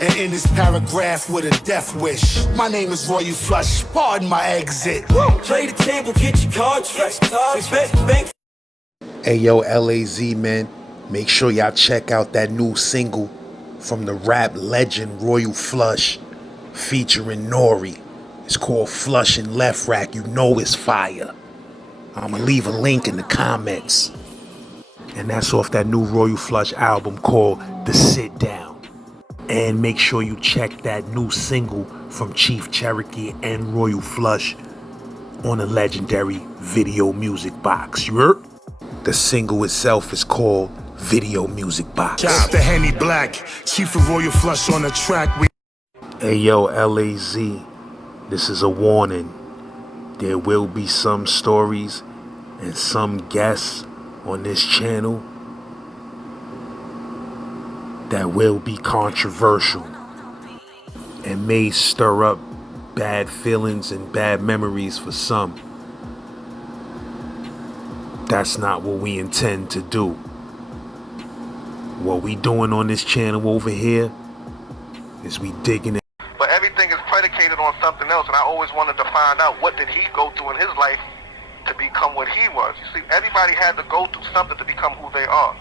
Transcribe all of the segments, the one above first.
And in this paragraph with a death wish. My name is Royal Flush, pardon my exit. Play the table, get your cards right. Hey yo, LAZ man, make sure y'all check out that new single from the rap legend Royal Flush featuring Nori. It's called Flush and Left Rack. You know it's fire. I'ma leave a link in the comments. And that's off that new Royal Flush album called The Sit Down. And make sure you check that new single from Chief Cherokee and Royal Flush on the legendary Video Music Box. You heard? The single itself is called Video Music Box. It's the Henny Black, Chief of Royal Flush on the track. Hey yo, LAZ, this is a warning. There will be some stories and some guests on this channel that will be controversial and may stir up bad feelings and bad memories for some. That's not what we intend to do. What we doing on this channel over here is we digging it. But everything is predicated on something else, and I always wanted to find out what did he go through in his life to become what he was. You see, everybody had to go through something to become who they are.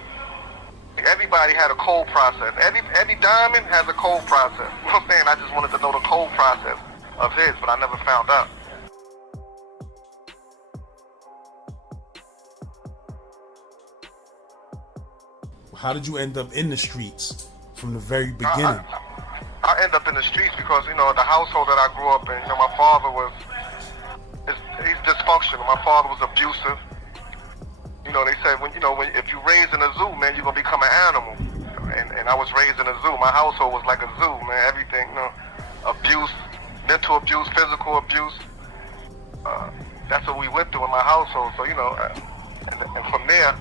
Everybody had a cold process. Every diamond has a cold process. You know what I'm saying? I just wanted to know the cold process of his, but I never found out. How did you end up in the streets from the very beginning? I end up in the streets because, you know, the household that I grew up in, you know, my father was, he's dysfunctional. My father was abusive. You know, they said, if you raised in a zoo, man, you're going to become an animal. And I was raised in a zoo. My household was like a zoo, man. Everything, you know, abuse, mental abuse, physical abuse. That's what we went through in my household. So, you know, and from there,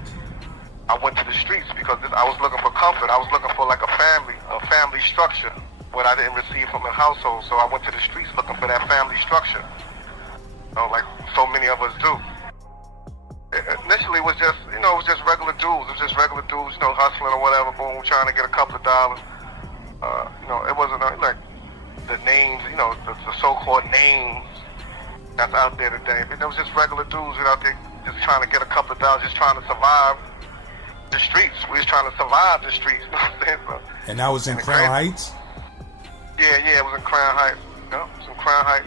I went to the streets because I was looking for comfort. I was looking for like a family structure, what I didn't receive from the household. So I went to the streets looking for that family structure, you know, like so many of us do. Initially, it was just regular dudes. It was just regular dudes, you know, hustling or whatever, boom, trying to get a couple of dollars. You know, it wasn't like the names, you know, the so-called names that's out there today. It was just regular dudes out there just trying to get a couple of dollars, just trying to survive the streets. We was trying to survive the streets. You know what I'm saying? So, and that was in Crown Heights? Yeah, it was in Crown Heights. You know, it was in Crown Heights.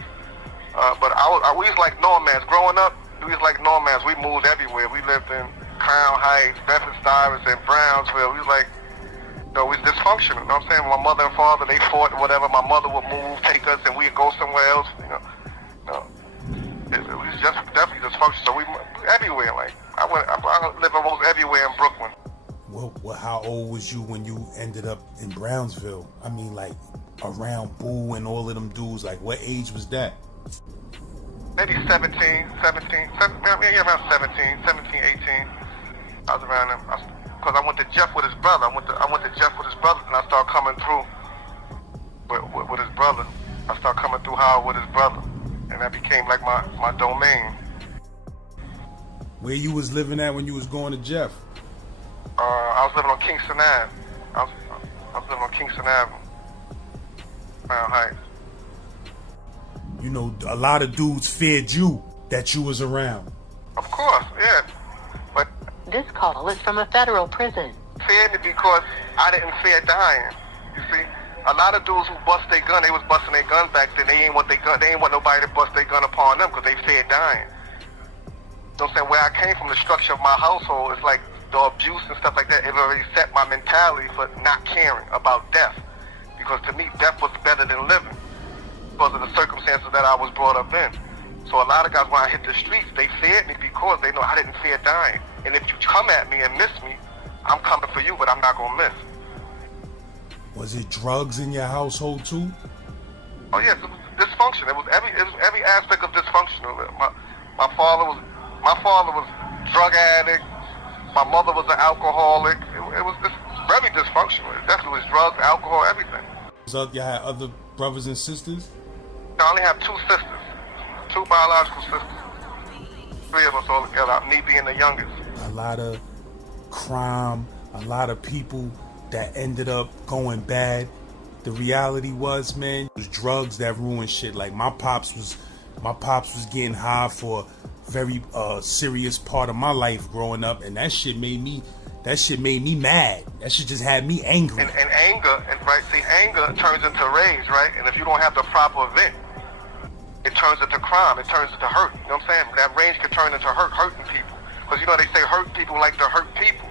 But we was like nomads. Growing up, we was like nomads. We moved everywhere. We lived in Crown Heights, Bedford-Stuyvesant, Brownsville. We was like, you know, we was dysfunctional. You know what I'm saying? My mother and father, they fought or whatever. My mother would move, take us, and we'd go somewhere else. You know, it was just definitely dysfunctional. So we everywhere, like. I live almost everywhere in Brooklyn. Well, how old was you when you ended up in Brownsville? I mean, like, around Boo and all of them dudes. Like, what age was that? Maybe 17, around 17, 18. I was around them. Because I went to Jeff with his brother. I went to Jeff with his brother, and I started coming through with his brother. I started coming through Howard with his brother. And that became like my domain. Where you was living at when you was going to Jeff? I was living on Kingston Ave. I was living on Kingston Avenue, Crown Heights. You know, a lot of dudes feared you, that you was around. Of course, yeah. But this call is from a federal prison. Feared me because I didn't fear dying. You see, a lot of dudes who bust their gun, they was busting their gun back then. They ain't want nobody to bust their gun upon them because they feared dying. You know what I'm saying? Where I came from, the structure of my household is like the abuse and stuff like that. It already set my mentality for not caring about death. Because to me, death was better than living because of the circumstances that I was brought up in. So a lot of guys, when I hit the streets, they feared me because they know I didn't fear dying. And if you come at me and miss me, I'm coming for you, but I'm not going to miss. Was it drugs in your household too? Oh yes, it was dysfunction. It was every aspect of dysfunctional. My father was drug addict. My mother was an alcoholic. It was just very dysfunctional. It definitely was drugs, alcohol, everything. So you had other brothers and sisters? I only have 2 sisters, 2 biological sisters. 3 of us all together, me being the youngest. A lot of crime, a lot of people that ended up going bad the reality was, man, it was drugs that ruined shit. Like my pops was getting high for a very serious part of my life growing up, and that shit made me mad. That shit just had me angry. And anger, anger turns into rage, right? And if you don't have the proper event, it turns into crime. It turns into hurt. You know what I'm saying? That rage can turn into hurting people. Because they say hurt people like to hurt people,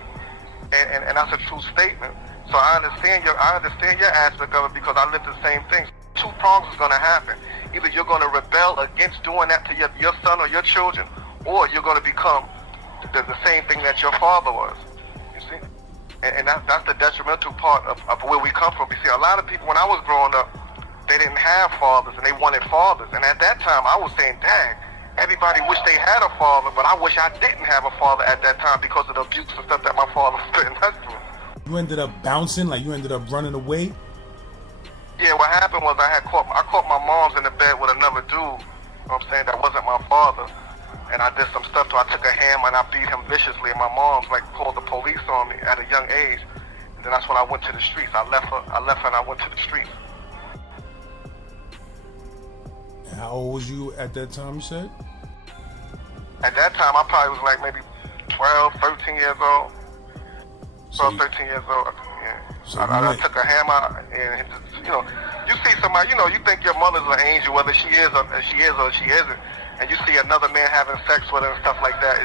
and that's a true statement. So I understand your aspect of it, because I lived the same thing. Two prongs is gonna happen. Either you're gonna rebel against doing that to your son or your children, or you're gonna become the same thing that your father was. You see, and that's the detrimental part of where we come from. You see, a lot of people when I was growing up, they didn't have fathers and they wanted fathers. And at that time, I was saying, dang, everybody wished they had a father, but I wish I didn't have a father at that time because of the abuse and stuff that my father was putting us through. You ended up bouncing, like you ended up running away? Yeah, what happened was I caught my mom's in the bed with another dude, you know what I'm saying, that wasn't my father. And I did some stuff to I took a hammer and I beat him viciously, and my mom's called the police on me at a young age. And then that's when I went to the streets. I left her and I went to the streets. And how old was you at that time, you said? At that time, I probably was maybe 12, 13 years old. 12, 13 years old. Yeah. So I took a hammer and, you see somebody, you think your mother's an angel, whether she is or she isn't, and you see another man having sex with her and stuff like that,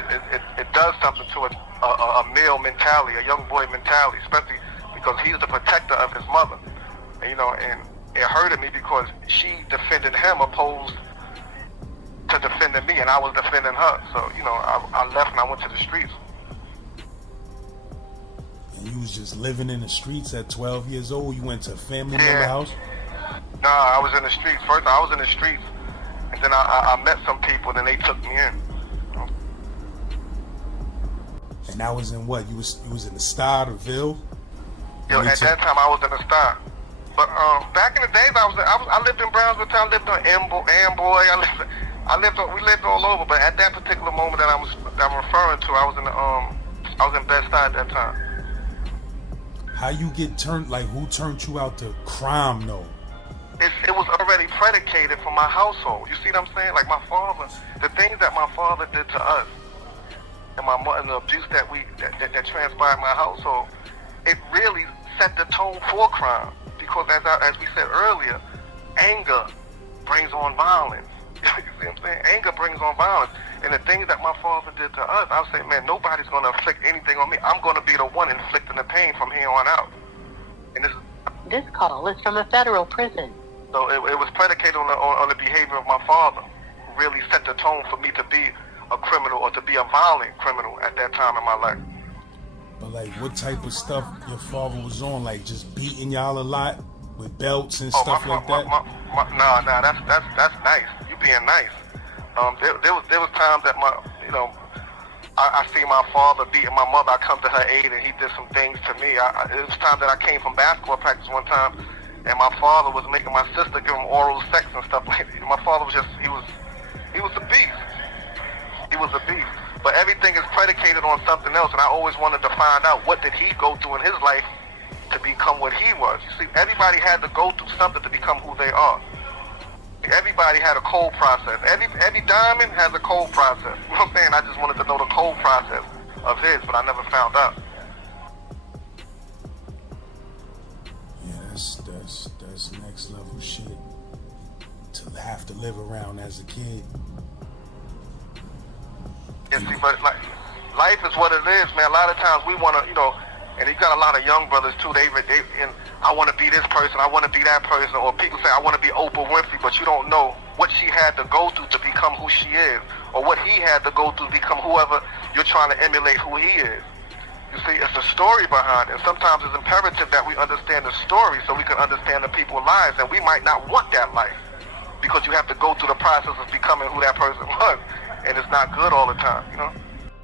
it does something to a male mentality, a young boy mentality, especially because he's the protector of his mother. And it hurted me because she defended him opposed to defending me, and I was defending her. So, I left and I went to the streets. And you was just living in the streets at 12 years old? You went to a family member house? Nah, I was in the streets. First, I was in the streets, and then I met some people, and then they took me in. And that was in what? You was in the Star, the Ville? Yo, at that time, I was in the Star. But back in the days, I lived in Brownsville Town. I lived on Amboy. We lived all over. But at that particular moment that I'm referring to, I was in Bed-Stuy at that time. How you get turned? Who turned you out to crime, though? It was already predicated for my household. You see what I'm saying? My father, the things that my father did to us, and my mother, and the abuse that transpired in my household, it really set the tone for crime. Because as we said earlier, anger brings on violence. You see what I'm saying? Anger brings on violence. And the things that my father did to us, I was saying, man, nobody's going to inflict anything on me. I'm going to be the one inflicting the pain from here on out. And This call is from a federal prison. So it was predicated on the behavior of my father, who really set the tone for me to be a criminal or to be a violent criminal at that time in my life. But what type of stuff your father was on? Just beating y'all a lot with belts and stuff like that? Nah, that's nice. You being nice. There was times that I see my father beating my mother. I come to her aid and he did some things to me. It was times that I came from basketball practice one time and my father was making my sister give him oral sex and stuff like that. My father was he was a beast. He was a beast. But everything is predicated on something else, and I always wanted to find out what did he go through in his life to become what he was. You see, everybody had to go through something to become who they are. Everybody had a cold process. Every diamond has a cold process. You know what I'm saying? I just wanted to know the cold process of his, but I never found out. Yeah, that's next level shit to have to live around as a kid. Yeah, see, but life is what it is, man. A lot of times we want to, and you got a lot of young brothers too. And I want to be this person, I want to be that person, or people say I want to be Oprah Winfrey, but you don't know what she had to go through to become who she is, or what he had to go through to become whoever you're trying to emulate who he is. You see, it's a story behind it. And sometimes it's imperative that we understand the story so we can understand the people's lives, and we might not want that life because you have to go through the process of becoming who that person was. And it's not good all the time,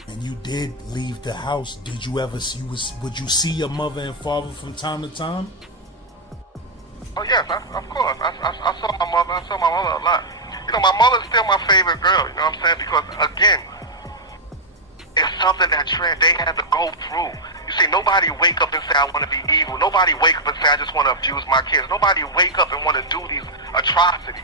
And you did leave the house. Did you ever would you see your mother and father from time to time? Oh yes, of course. I saw my mother. I saw my mother a lot. My mother's still my favorite girl. You know what I'm saying? Because again, it's something that they had to go through. You see, nobody wake up and say, I want to be evil. Nobody wake up and say, I just want to abuse my kids. Nobody wake up and want to do these atrocities.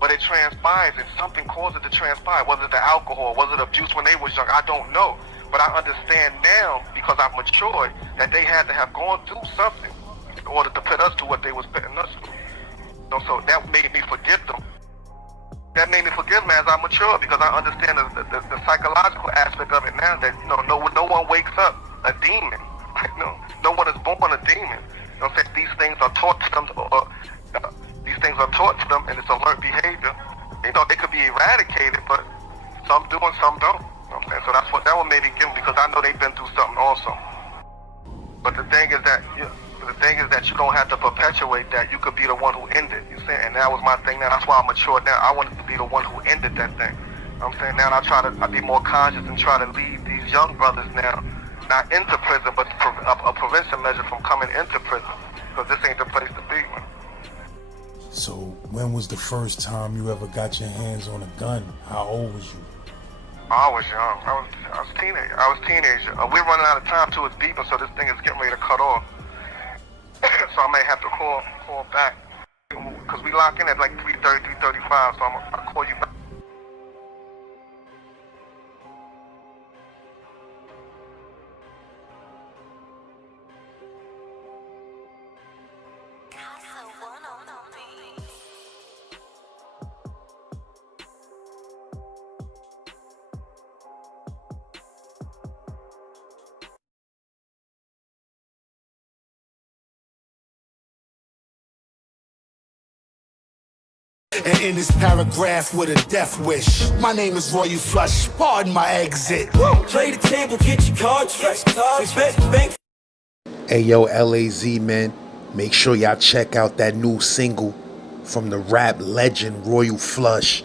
But it transpires, and something caused it to transpire. Was it the alcohol? Was it abuse when they was young? I don't know. But I understand now, because I've matured, that they had to have gone through something in order to put us to what they was putting us through. You know, so that made me forgive them. That made me forgive them as I matured, because I understand the psychological aspect of it now, that no one wakes up a demon. No one is born a demon. You know what I'm saying? These things are taught to them, these things are taught to them, and it's a learned behavior. You know, they could be eradicated, but some do and some don't. You know what I'm saying? So that one made me give them, because I know they've been through something also. But the thing is that you don't have to perpetuate that. You could be the one who ended. You see, and that was my thing. Now that's why I matured. Now I wanted to be the one who ended that thing. You know what I'm saying? Now I be more conscious and try to lead these young brothers now, not into prison, but a prevention measure from coming into prison, because this ain't the place to be, man. So when was the first time you ever got your hands on a gun? How old was you? I was young. I was teenager. We're running out of time too. It's beeping, so this thing is getting ready to cut off. So I may have to call back, because we lock in at like 3:30, 3:35. So I'll call you back. And in this paragraph with a death wish, my name is Roy Flush, pardon my exit. Play the table, get your cards fresh. Expect bank. Hey yo, LAZ man, make sure y'all check out that new single from the rap legend Royal Flush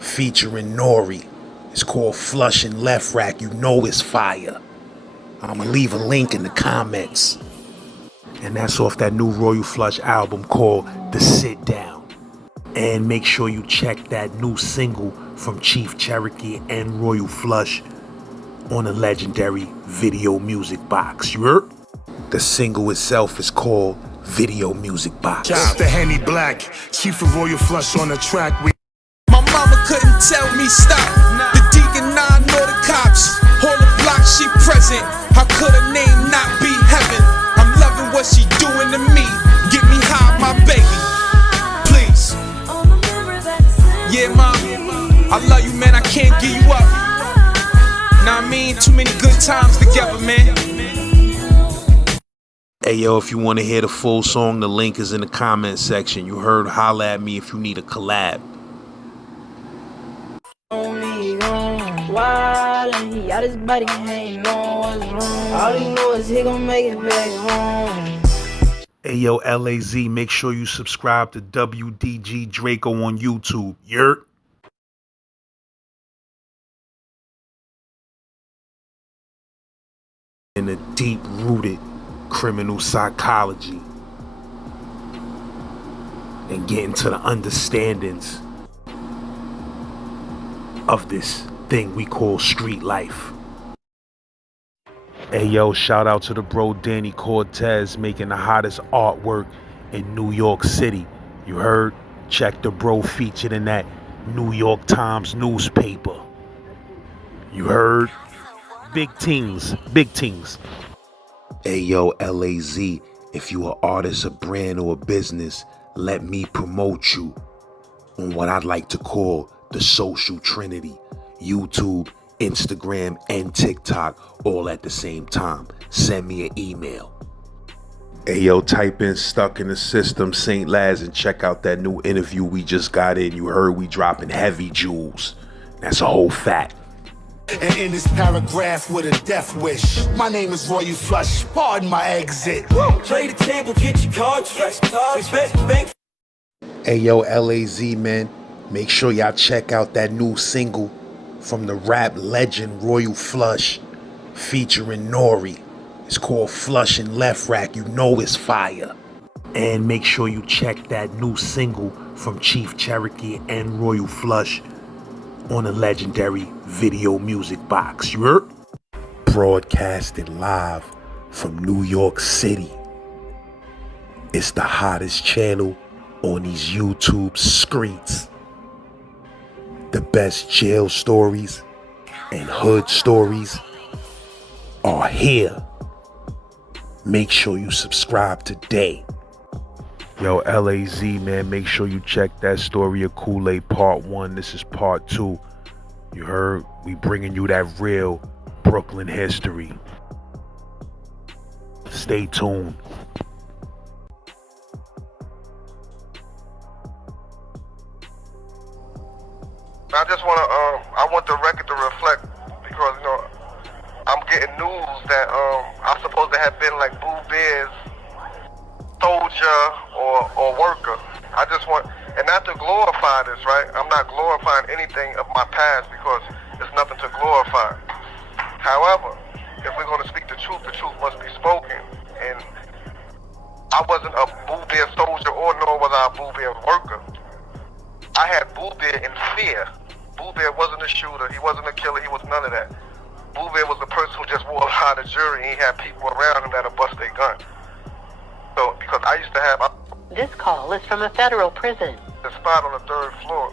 featuring Nori. It's called Flush and Left Rack. You know it's fire. I'ma leave a link in the comments. And that's off that new Royal Flush album called The Sit Down. And make sure you check that new single from Chief Cherokee and Royal Flush on the legendary Video Music Box. You heard? The single itself is called Video Music Box. Shout out to Henny Black, Chief of Royal Flush on the track. My mama couldn't tell me stop. The deacon, I know the cops. All the block, she present. How could a name not be heaven? I'm loving what she doing to me. Get me high, my baby. Please. Yeah, mom, I love you, man. I can't give you up. Nah, I mean, too many good times together, man. Hey yo, if you want to hear the full song, the link is in the comment section. You heard, holla at me if you need a collab. Wild and he out his body, ain't know what's wrong. All he know is he gon' make it back home. Hey yo, LAZ, make sure you subscribe to WDG Draco on YouTube. Yurt. In a deep-rooted criminal psychology and get into the understandings of this thing we call street life. Hey yo, shout out to the bro Danny Cortez making the hottest artwork in New York City. You heard? Check the bro featured in that New York Times newspaper. You heard? Big things, big things. Hey yo, LAZ, if you an artist, a brand, or a business, let me promote you on what I'd like to call the social trinity. YouTube, Instagram, and TikTok all at the same time. Send me an email. Hey yo, type in Stuck in the System st.laz and check out that new interview we just got in. You heard we dropping heavy jewels. That's a whole fact. And in this paragraph with a death wish, my name is Roy Flush, pardon my exit. Play the table, get your cards fresh. Expect bank. Hey yo, LAZ man, make sure y'all check out that new single from the rap legend Royal Flush featuring Nori. It's called Flush and Left Rack. You know it's fire. And make sure you check that new single from Chief Cherokee and Royal Flush on the legendary Video Music Box. You heard? Broadcasting live from New York City. It's the hottest channel on these YouTube streets. The best jail stories and hood stories are here. Make sure you subscribe today. Yo, LAZ, man, make sure you check that story of Kool-aid part 1. This is part 2. You heard? We bringing you that real Brooklyn history. Stay tuned. I just want to, I want the record to reflect, because, you know, I'm getting news that I'm supposed to have been like Boo Bear's soldier or worker. I just want, and not to glorify this, right? I'm not glorifying anything of my past because there's nothing to glorify. However, if we're going to speak the truth must be spoken. And I wasn't a Boo Bear soldier, or nor was I a Boo Bear worker. I had Boo Bear in fear. Boo Bear wasn't a shooter, he wasn't a killer, he was none of that. Boo Bear was the person who just wore behind the jury, and he had people around him that'll bust their gun. So, because I used to have... This call is from a federal prison. The spot on the 3rd floor.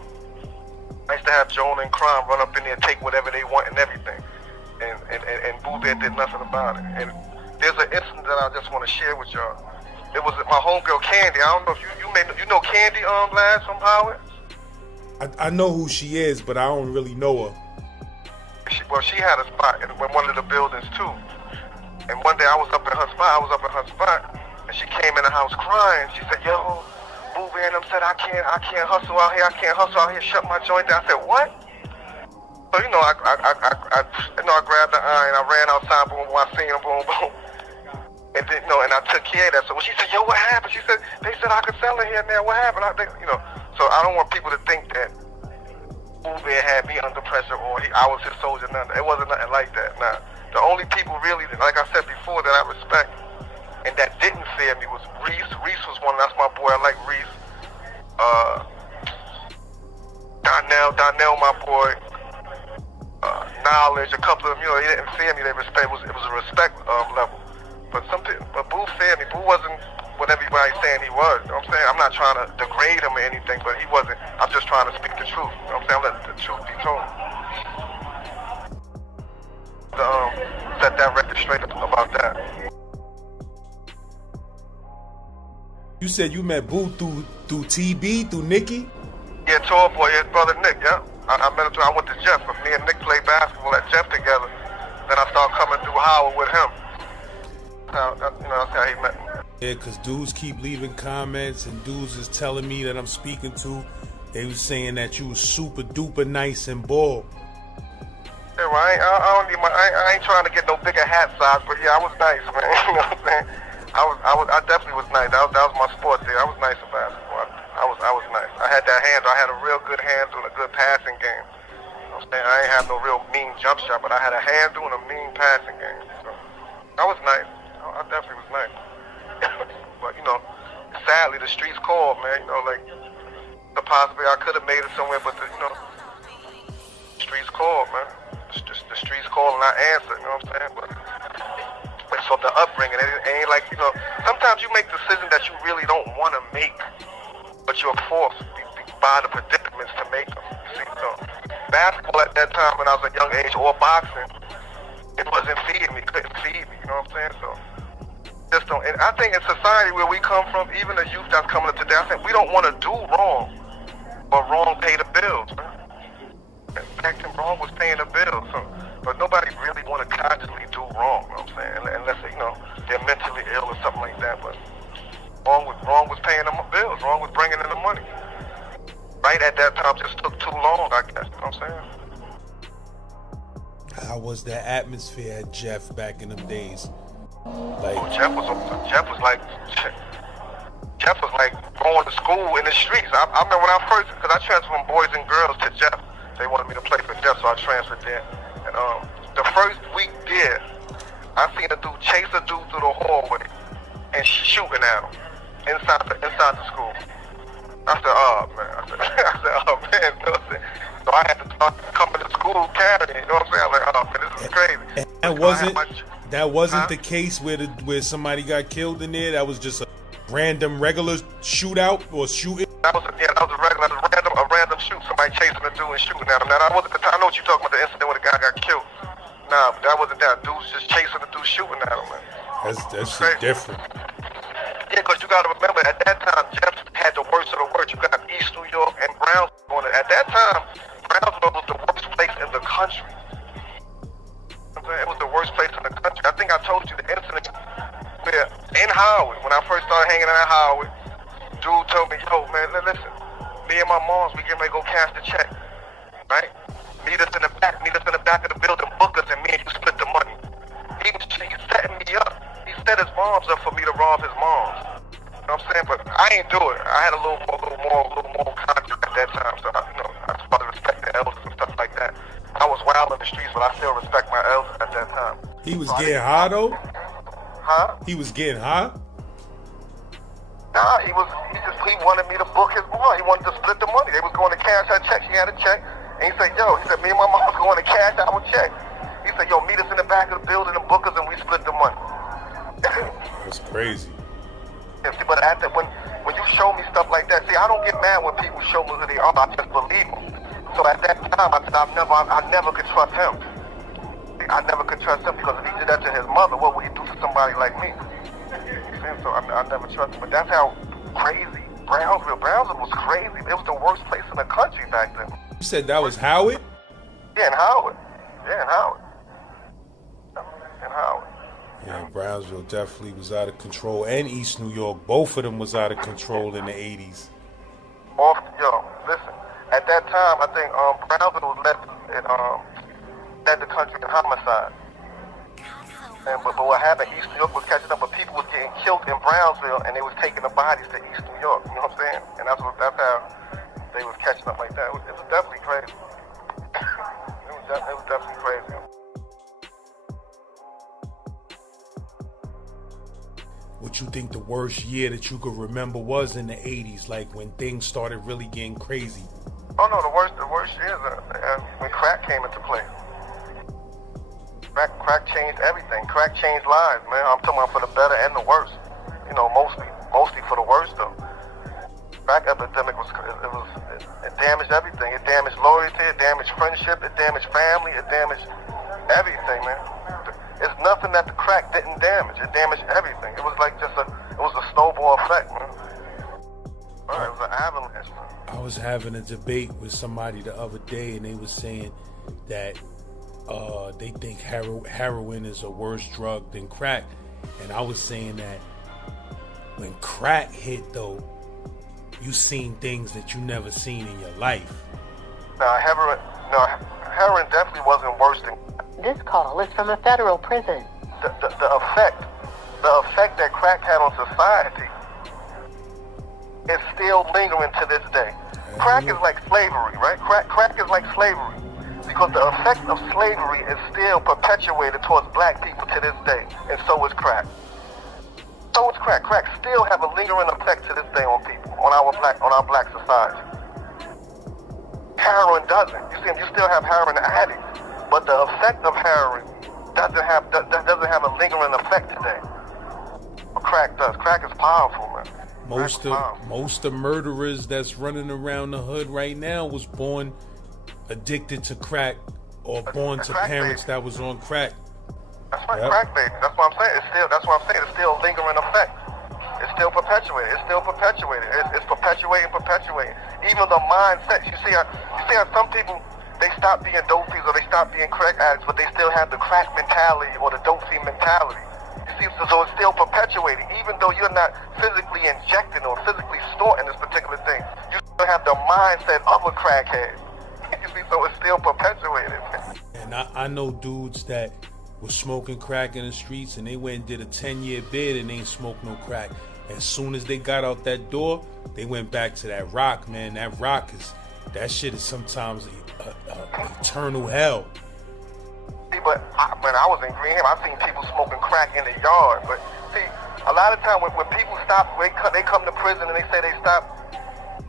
I used to have Jonah and Crime run up in there and take whatever they want and everything. And Boo Bear did nothing about it. And there's an incident that I just want to share with y'all. It was my homegirl Candy. I don't know if you know Candy, Laz, from Howard? I know who she is, but I don't really know her. She had a spot in one of the buildings too. And one day I was up in her spot, and she came in the house crying. She said, "Yo, Boo Bear and them said I can't hustle out here, shut my joint down." I said, "What?" So, you know, I grabbed the iron, I ran outside, boom, boom, I seen her, boom, boom. And then, you know, and I took care of that. So when she said, "Yo, what happened?" She said, "They said I could sell it here now. What happened?" I think, you know. So I don't want people to think that Boo Bear had me under pressure or I was his soldier. Nothing. It wasn't nothing like that. Nah. The only people really, like I said before, that I respect and that didn't fear me was Reese. Reese was one. That's my boy. I like Reese. Donnell, my boy. Knowledge. A couple of them, you know, they didn't fear me. They respect. It was a respect level. But Boo feared me. Boo wasn't what everybody's saying he was. You know what I'm saying? I'm not trying to degrade him or anything, but he wasn't. I'm just trying to speak the truth. You know what I'm saying? Let the truth be told. Set that record straight about that. You said you met Boo through TB, through Nikki? Yeah, Tour Boy, his brother Nick, yeah. I met him, I went to Jeff. Me and Nick played basketball at Jeff together. Then I started coming through Howard with him. You know, that's how he met me. Yeah, because dudes keep leaving comments, and dudes is telling me that I'm speaking to, they was saying that you was super duper nice and bald. Yeah, well, I ain't trying to get no bigger hat size, but yeah, I was nice, man. You know what I'm saying? I definitely was nice. That was my sport there. I was nice at basketball. I was nice. I had that handle. I had a real good handle and a good passing game. You know what I'm saying? I ain't have no real mean jump shot, but I had a handle and a mean passing game. So I was nice. I definitely was nice. But, you know, sadly, the streets called, man. You know, like, the possibility I could have made it somewhere, but, you know, the streets called, man. The streets called and I answered, you know what I'm saying? But it's from the upbringing. It ain't like, you know, sometimes you make decisions that you really don't want to make, but you're forced by the predicaments to make them. See, so basketball at that time when I was a young age, or boxing, it wasn't feeding me, couldn't feed me, you know what I'm saying? So just don't. And I think in society where we come from, even the youth that's coming up today, I think we don't want to do wrong, but wrong pay the bills, man. Acting wrong was paying the bills, so, but nobody really want to consciously do wrong, you know what I'm saying? Unless, you know, they're mentally ill or something like that, but wrong was paying them bills, wrong was bringing in the money. Right at that time just took too long, I guess, you know what I'm saying? How was the atmosphere at Jeff back in them days? Like, Jeff was like going to school in the streets. I remember when I first, because I transferred from boys and girls to Jeff. They wanted me to play for Jeff, so I transferred there. And the first week there, I seen a dude chase a dude through the hallway and shooting at him inside the school. I said, oh man. I said, oh man. You know what I'm saying? So I had to start coming to school carrying. You know what I'm saying? I was like, oh man, this is crazy. And That wasn't the case where somebody got killed in there. That was just a random regular shootout or shooting. That was a random shoot. Somebody chasing a dude and shooting at him. Now that wasn't I know what you're talking about, the incident where the guy got killed. Nah, but that wasn't that. Dude was just chasing the dude shooting at him, man. That's shit different. Yeah, because you got to remember, at that time, Jefferson had the worst of the worst. You got East New York and Brownsville on it. At that time, Brownsville was the worst place in the country. It was the worst place in the country. I think I told you the incident where in Howard, when I first started hanging out at Howard, dude told me, yo, man, listen, me and my moms, we getting ready to go cash the check, right? Meet us in the back of the building, book us, and me and you split the money. He setting me up. He set his moms up for me to rob his moms. You know what I'm saying? But I ain't do it. I had a little more conscience at that time, so I started respecting the elders and stuff like that. I was wild in the streets, but I still respect my elders at that time. He was getting high though? Huh? He was getting high? Nah, he wanted me to book his mom. He wanted to split the money. They was going to cash her check. She had a check. And he said, me and my mom's going to cash our check. He said, yo, meet us in the back of the building and book us, and we split the money. That's crazy. Yeah, see, but when you show me stuff like that, see, I don't get mad when people show me who they are. I just believe them. So at that time, I said, I never could trust him. I never could trust him because if he did that to his mother, what would he do to somebody like me? So I never trust him. But that's how crazy Brownsville was crazy. It was the worst place in the country back then. You said that was Howard? Yeah, in Howard. Yeah, Brownsville definitely was out of control. And East New York, both of them was out of control in the 80s. Listen, at that time, I think Brownsville led the country in homicide. But what happened, East New York was catching up, but people was getting killed in Brownsville, and they was taking the bodies to East New York. You know what I'm saying? And that's how they was catching up like that. It was definitely crazy. It was definitely crazy. What you think the worst year that you could remember was in the 80s, like when things started really getting crazy? Oh no, the worst years when crack came into play. Crack changed everything. Crack changed lives, man. I'm talking about for the better and the worse. You know, mostly for the worse though. Crack epidemic it damaged everything. It damaged loyalty, it damaged friendship, it damaged family, it damaged everything, man. It's nothing that the crack didn't damage. It damaged everything. It was like it was a snowball effect, man. It was an avalanche, man. I was having a debate with somebody the other day, and they was saying that they think heroin is a worse drug than crack. And I was saying that when crack hit, though, you seen things that you never seen in your life. Heroin definitely wasn't worse than. This call is from a federal prison. The effect that crack had on society is still lingering to this day. Crack is like slavery, right? Crack is like slavery because the effect of slavery is still perpetuated towards black people to this day, and so is crack. So is crack. Crack still have a lingering effect to this day on people, on our black society. Heroin doesn't. You see, you still have heroin addicts, but the effect of heroin doesn't have a lingering effect today. But crack does. Crack is powerful, man. Most of murderers that's running around the hood right now was born addicted to crack or born to parents that was on crack. That's right, yep. Crack baby. That's what I'm saying. It's still a lingering effect. It's still perpetuated. It's perpetuating. Even the mindset. You see how some people, they stop being dope fiends or they stop being crack addicts, but they still have the crack mentality or the dope fiend mentality. You see, so it's still perpetuating. Even though you're not physically injecting or physically snorting this particular thing, you still have the mindset of a crackhead. You see, so it's still perpetuated. And I know dudes that was smoking crack in the streets, and they went and did a 10-year bid and they ain't smoked no crack. As soon as they got out that door, they went back to that rock, man. That shit is sometimes eternal hell. See, but when I was in Greenham, I seen people smoking crack in the yard. But see, a lot of time when people stop, they come to prison and they say they stop,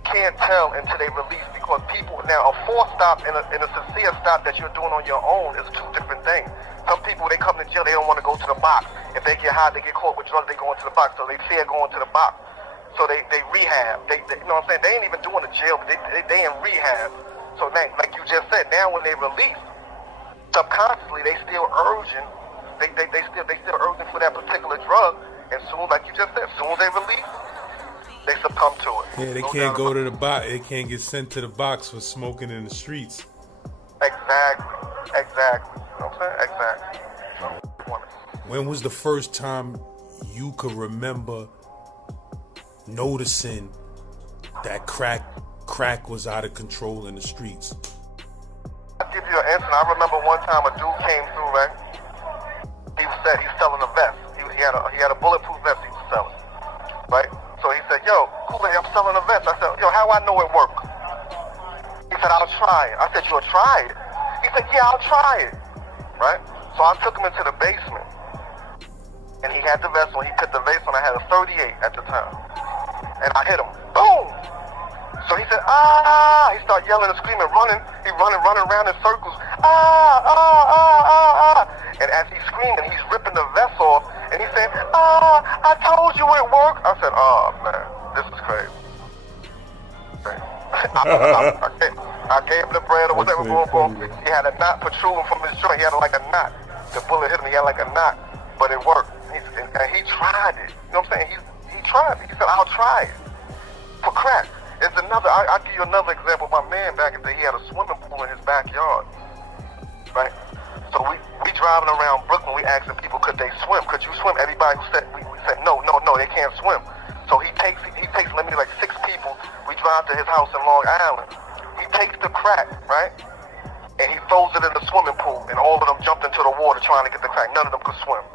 can't tell until they release because people Now, a 4-stop and a sincere stop that you're doing on your own is two different things. Some people, they come to jail, they don't want to go to the box. If they get high, they get caught with drugs, they go into the box. So they fear going to the box. So they rehab. They you know what I'm saying? They ain't even doing the jail, but they in rehab. So now, like you just said, now when they release, subconsciously they still urging, they still urging for that particular drug. And soon, like you just said, soon as they release, they succumb to it. Yeah, they can't go to the box. They can't get sent to the box for smoking in the streets. Exactly. You know what I'm saying? Exactly. When was the first time you could remember noticing that crack was out of control in the streets? I'll give you an instance. I remember one time a dude came through, right? He said he's selling a vest. He had a bulletproof vest he was selling, right? So he said, yo, Kool-aid, I'm selling a vest. I said, yo, how I know it works? He said, I'll try it. I said, you'll try it? He said, yeah, I'll try it, right? So I took him into the basement, and he had the vest on. He put the vest on. I had a 38 at the time, and I hit him. Boom! So he said, ah! He started yelling and screaming, running. He running around in circles. Ah! And as he's screaming, he's ripping the vest off, and he said, I told you it worked. I said, oh, man, this is crazy. I gave him the bread or whatever, boom. He had a knot protruding from his joint. He had like a knot. The bullet hit him, he had like a knot, but it worked. And he tried it. You know what I'm saying? He tried it. He said, I'll try it. For crack. It's another, I'll give you another example. My man back in the day, he had a swimming pool in his backyard, right? So we driving around Brooklyn, we asking people, could they swim? Could you swim? Everybody who said, we said, no, they can't swim. So he takes, let me like 6 people. We drive to his house in Long Island. He takes the crack, right? And he throws it in the swimming pool, and all of them jumped into the water trying to get the crack. None of them could swim.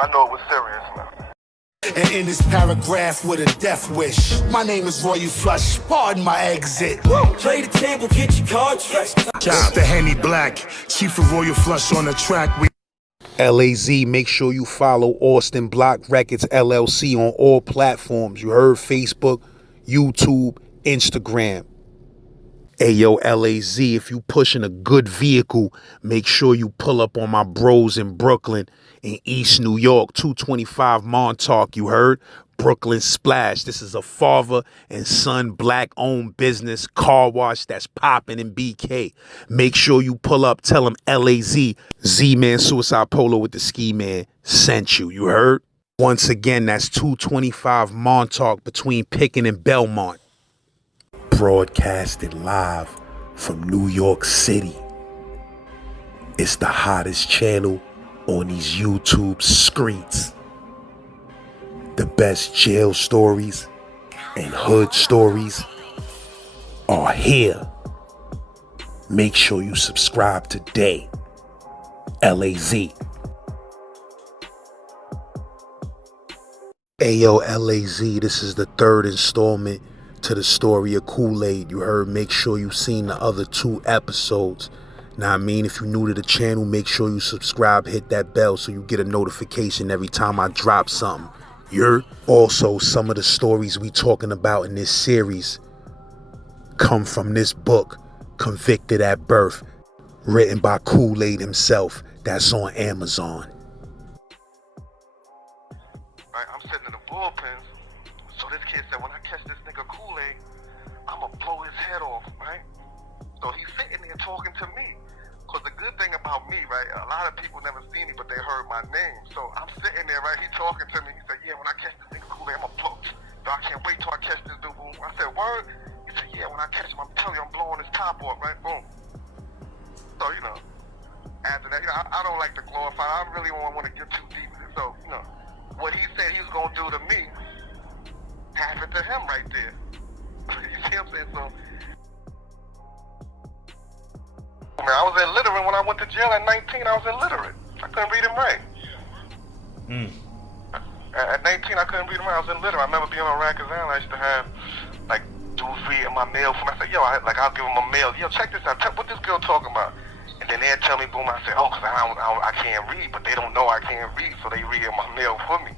I know it was serious, man. And in this paragraph with a death wish, my name is Royal Flush, pardon my exit. Play the table, get your cards right. It's the Henny Black, Chief of Royal Flush on the track. LAZ, make sure you follow Austin Block Records LLC on all platforms. You heard? Facebook, YouTube, Instagram. Hey, yo, LAZ, if you pushing a good vehicle, make sure you pull up on my bros in Brooklyn, in East New York, 225 Montauk, you heard? Brooklyn Splash. This is a father and son black-owned business car wash that's popping in BK. Make sure you pull up, tell them LAZ, Z-Man Suicide Polo with the Ski Man sent you, you heard? Once again, that's 225 Montauk between Pickin and Belmont. Broadcasted live from New York City. It's the hottest channel on these YouTube streets. The best jail stories and hood stories are here. Make sure you subscribe today. LAZ. Hey yo, LAZ, this is the 3rd installment to the story of Kool-aid. You heard? Make sure you seen the other 2 episodes. Now, I mean, if you're new to the channel, make sure you subscribe, hit that bell so you get a notification every time I drop something. You heard? Also, some of the stories we talking about in this series come from this book, Convicted at Birth, written by Kool-aid himself. That's on Amazon. Right, I'm sitting in the bullpens. So this kid said, when I catch this nigga Kool-aid, I'm gonna blow his head off, right? So he's sitting there talking to me. Because the good thing about me, right, a lot of people never see me, but they heard my name. So I'm sitting there, right, he talking to me. He said, yeah, when I catch this nigga Kool-aid, I'm gonna blow. So I can't wait till I catch this dude. Boom. I said, word? He said, yeah, when I catch him, I'm telling you, I'm blowing his top off, right? Boom. So, you know, after that, you know, I don't like to glorify. I really don't want to get too deep in it. So, you know, what he said he was gonna do to me, happened to him right there. You see what I'm saying? So, man, I was illiterate when I went to jail at 19. I was illiterate. I couldn't read and write. At 19, I couldn't read and write. I was illiterate. I remember being on Rikers Island. I used to have, like, dudes reading my mail for me. I said, yo, I'll give them a mail. Yo, check this out. What this girl talking about? And then they'd tell me, boom, I said, oh, because I can't read, but they don't know I can't read, so they read my mail for me.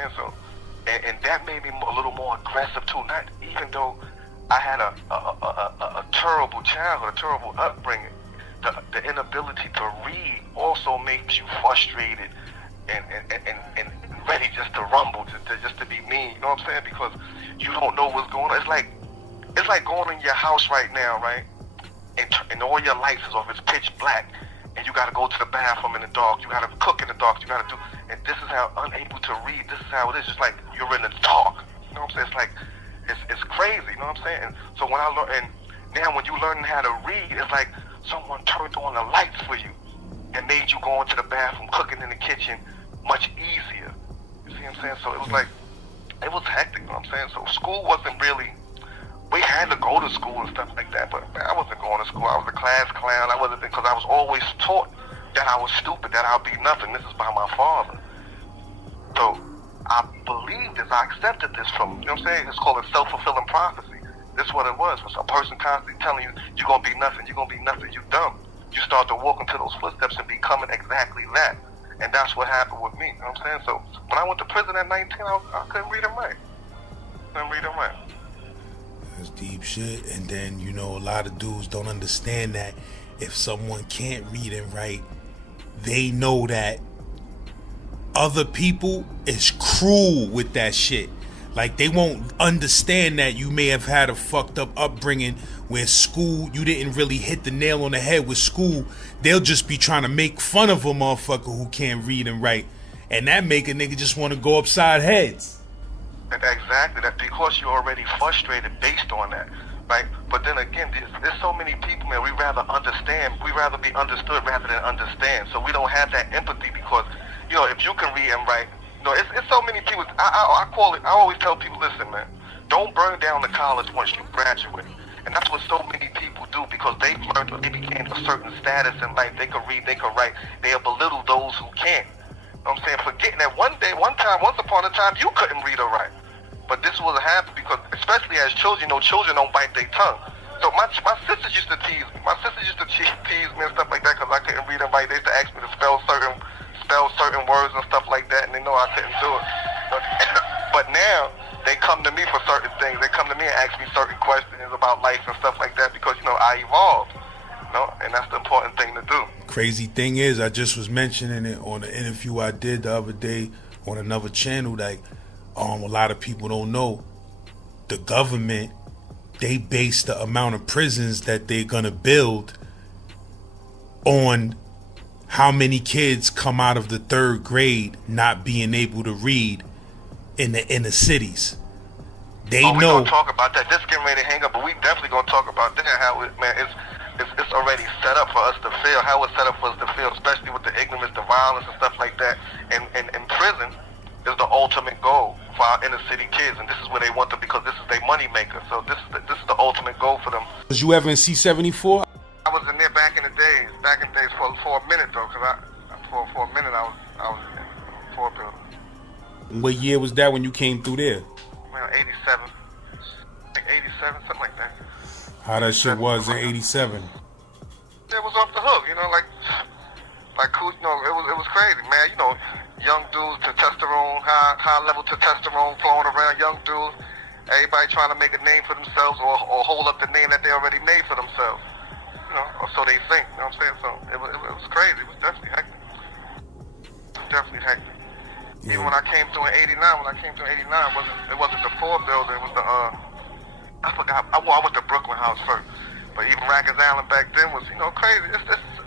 And so, and that made me a little more aggressive, too. Not even though I had a terrible childhood, a terrible upbringing. The inability to read also makes you frustrated and ready just to rumble, just to be mean. You know what I'm saying? Because you don't know what's going on. It's like going in your house right now, right? And all your lights is off. It's pitch black, and you got to go to the bathroom in the dark. You got to cook in the dark. You got to do. And this is how unable to read. This is how it is. It's like you're in the dark. You know what I'm saying? It's like it's crazy. You know what I'm saying? And so when I learn, and now when you learn how to read, it's like someone turned on the lights for you and made you go into the bathroom, cooking in the kitchen much easier. You see what I'm saying? So it was like, it was hectic, you know what I'm saying? So school wasn't really, we had to go to school and stuff like that, but man, I wasn't going to school. I was a class clown. I wasn't, because I was always taught that I was stupid, that I'll be nothing. This is by my father. So I believed this, I accepted this from, you know what I'm saying? It's called a self-fulfilling prophecy. This is what it was a person constantly telling you, you're going to be nothing, you're going to be nothing, you're dumb. You start to walk into those footsteps and becoming exactly that. And that's what happened with me, you know what I'm saying? So when I went to prison at 19, I couldn't read and write. That's deep shit. And then, you know, a lot of dudes don't understand that if someone can't read and write, they know that other people is cruel with that shit. Like, they won't understand that you may have had a fucked up upbringing where school, you didn't really hit the nail on the head with school. They'll just be trying to make fun of a motherfucker who can't read and write. And that make a nigga just want to go upside heads. Exactly. That's because you're already frustrated based on that, right? But then again, there's so many people, man, we rather understand. We rather be understood rather than understand. So we don't have that empathy because, you know, if you can read and write, no, it's so many people. I call it. I always tell people, listen, man, don't burn down the college once you graduate. And that's what so many people do because they've learned, they became a certain status in life. They can read, they can write. They'll belittle those who can't. You know what I'm saying? Forgetting that once upon a time, you couldn't read or write. But this was happening because, especially as children, you know, children don't bite their tongue. So my sisters used to tease me. My sisters used to tease me and stuff like that because I couldn't read and write. They used to ask me to spell certain words and stuff like that, and they know I couldn't do it. But now they come to me for certain things. They come to me and ask me certain questions about life and stuff like that because, you know, I evolved. You know, and that's the important thing to do. Crazy thing is, I just was mentioning it on an interview I did the other day on another channel. Like, a lot of people don't know the government, they base the amount of prisons that they're gonna build on how many kids come out of the 3rd grade not being able to read in the cities. They know. We're gonna talk about that. This getting ready to hang up, but we definitely gonna talk about that. How it, man, it's already set up for us to feel. How it's set up for us to feel, especially with the ignorance, the violence, and stuff like that. And prison is the ultimate goal for our inner city kids, and this is where they want them because this is their money maker. So this is the ultimate goal for them. Was you ever in C-74? I was in there back in the days for a minute though, because for a minute I was in Fort Building. What year was that when you came through there? Well, 87, like 87, something like that. How that shit was in 87? It was off the hook, you know, like cool, you know, it was crazy, man. You know, young dudes, testosterone, high level testosterone flowing around, young dudes, everybody trying to make a name for themselves or hold up the name that they already made for themselves. You know, or so they think, you know what I'm saying? So it was crazy. It was definitely hectic. Yeah. Even when I came through in 89, it wasn't the Ford building, it was the, I forgot, I went to Brooklyn House first. But even Rikers Island back then was, you know, crazy. It's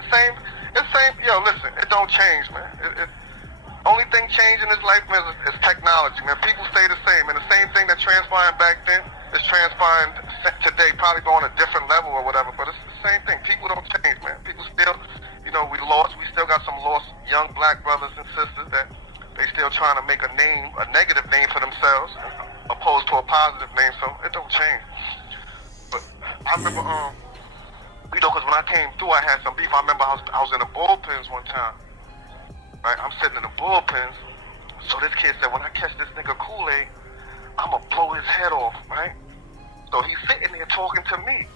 same, yo, listen, it don't change, man. Only thing changing in this life, man, is technology, man. People stay the same, and the same thing that transpired back then is transpiring today, probably going a different level or whatever, but it's the same thing. People don't change, man. People still, you know, we still got some lost young black brothers and sisters that they still trying to make a negative name for themselves, opposed to a positive name, so it don't change. But I remember, you know, because when I came through, I had some beef. I remember I was in the bullpens one time. Right, I'm sitting in the bullpens. So this kid said, when I catch this nigga Kool-aid, I'm going to blow his head off, right? So he's sitting there talking to me.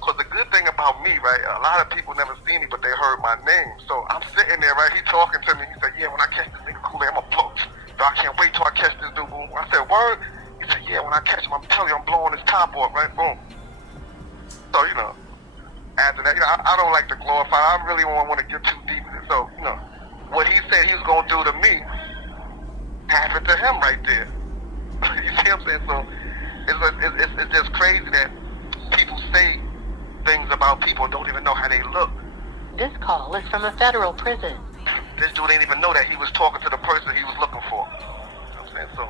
Because the good thing about me, right, a lot of people never see me, but they heard my name. So I'm sitting there, right, he talking to me. He said, yeah, when I catch this nigga Kool-aid, I'm going to blow. So I can't wait till I catch this dude, boom. I said, word? He said, yeah, when I catch him, I'm telling you, I'm blowing his top off, right? Boom. So, after that, I don't like to glorify. I really don't want to get too deep in it. So, what he said he was going to do to me happened to him right there. You see what I'm saying? So, it's just crazy that people say things about people and don't even know how they look. This call is from a federal prison. This dude didn't even know that he was talking to the person he was looking for. You know what I'm saying? So,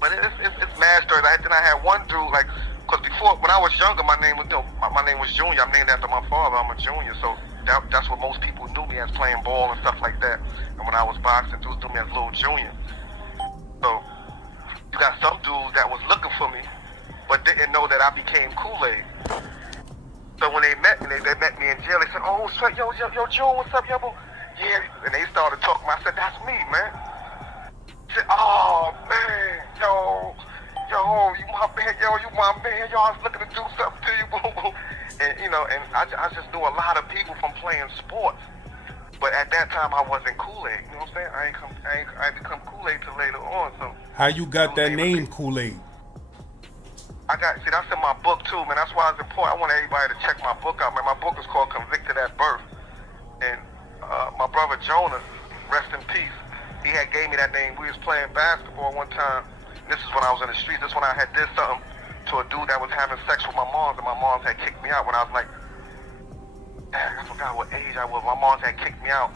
but it's mad story. Then I had one dude, like, because before, when I was younger, my name was Junior. I'm named after my father. I'm a junior. So that's what most people knew me as, playing ball and stuff like that. And when I was boxing, dudes knew me as Little Junior. So you got some dudes that was looking for me, but didn't know that I became Kool-aid. So when they met me, they met me in jail. They said, "Oh, so, yo, June, what's up, yo?" Yeah, and they started talking. I said, "That's me, man." He said, "Oh man, yo, you my man, you my man, yo, I was looking to do something to you, boom, boom." And and I just knew a lot of people from playing sports, but at that time I wasn't Kool-aid. You know what I'm saying? I ain't become Kool-aid till later on. So how you got that name, Kool-aid? That's in my book too, man. That's why it's important. I want everybody to check my book out, man. My book is called Convicted at Birth, and my brother Jonah, rest in peace, he had gave me that name. We was playing basketball one time. This is when I was in the streets. This is when I had did something to a dude that was having sex with my mom, and my mom had kicked me out when I was like, I forgot what age I was. My mom had kicked me out,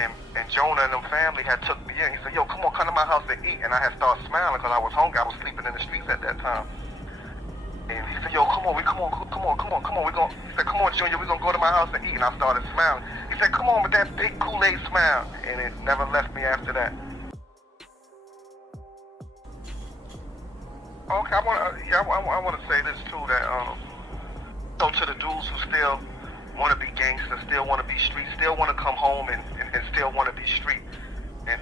and Jonah and them family had took me in. He said, "Yo, come on, come to my house and eat." And I had started smiling because I was hungry. I was sleeping in the streets at that time. And he said, "Yo, come on, come on. He said, "Come on, Junior, we gonna go to my house and eat." And I started smiling. He said, "Come on," with that big Kool-Aid smile, and it never left me after that. Okay, I want to say this too, that so to the dudes who still want to be gangsters, still want to be street, still want to come home and still want to be street, and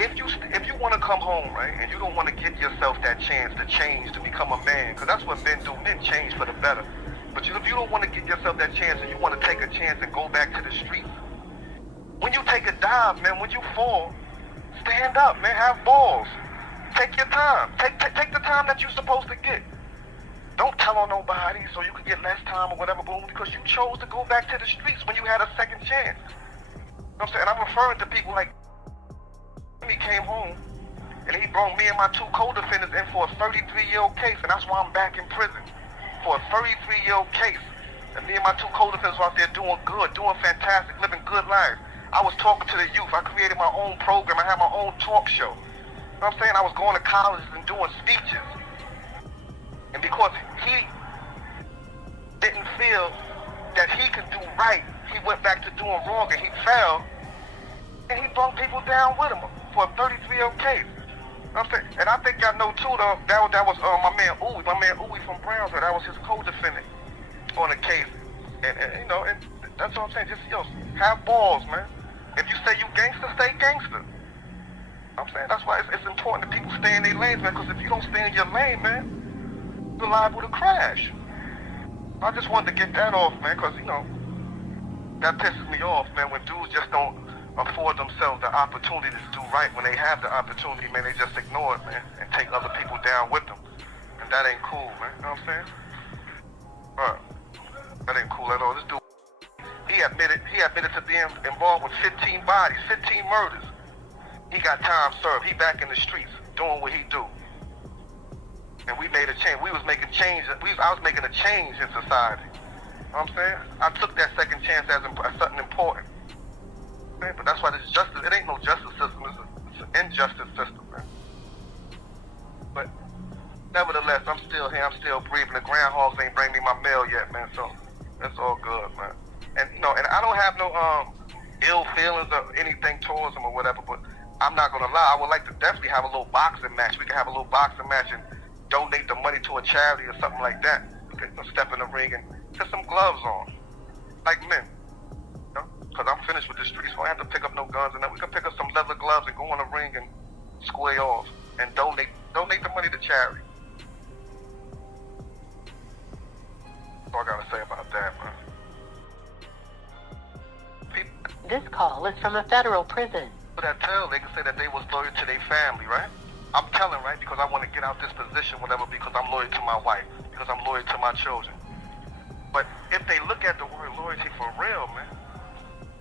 if you want to come home, right, and you don't want to give yourself that chance to change, to become a man, because that's what men do. Men change for the better. But if you don't want to give yourself that chance and you want to take a chance and go back to the streets, when you take a dive, man, when you fall, stand up, man, have balls. Take your time. Take the time that you're supposed to get. Don't tell on nobody so you can get less time or whatever, boom, because you chose to go back to the streets when you had a second chance. You know what I'm saying? I'm referring to people like he came home and he brought me and my two co-defendants in for a 33-year-old case, and that's why I'm back in prison for a 33-year-old case. And me and my two co-defendants were out there doing good, doing fantastic, living good lives. I was talking to the youth. I created my own program. I had my own talk show. You know what I'm saying? I was going to colleges and doing speeches. And because he didn't feel that he could do right, he went back to doing wrong, and he fell, and he brought people down with him for a 33-year-old case. You know what I'm saying? And I think y'all know too, though, that was my man Uwe from Brownsville. That was his co-defendant on the case. And that's what I'm saying. Just, have balls, man. If you say you gangster, stay gangster. I'm saying that's why it's important that people stay in their lanes, man, because if you don't stay in your lane, man, you're liable to crash. I just wanted to get that off, man, because, that pisses me off, man, when dudes just don't afford themselves the opportunity to do right. When they have the opportunity, man, they just ignore it, man, and take other people down with them. And that ain't cool, man. You know what I'm saying? That ain't cool at all. This dude, he admitted to being involved with 15 bodies, 15 murders. He got time served. He back in the streets doing what he do. And we made a change. We was making change. I was making a change in society. You know what I'm saying? I took that second chance as something important. Man, but that's why this justice, it ain't no justice system. It's an injustice system, man. But nevertheless, I'm still here. I'm still breathing. The groundhogs ain't bring me my mail yet, man. So that's all good, man. And and I don't have no ill feelings or anything towards them or whatever. But I'm not gonna lie. I would like to definitely have a little boxing match. We can have a little boxing match and donate the money to a charity or something like that. We can step in the ring and put some gloves on, like men. Because I'm finished with the streets, so I don't have to pick up no guns, and then we can pick up some leather gloves and go in the ring and square off and donate the money to charity. That's all I gotta say about that, man. This call is from a federal prison. That tell, they can say that they was loyal to their family, right? I'm telling, right, because I want to get out this position, whatever, because I'm loyal to my wife, because I'm loyal to my children. if they look at the word loyalty for real, man,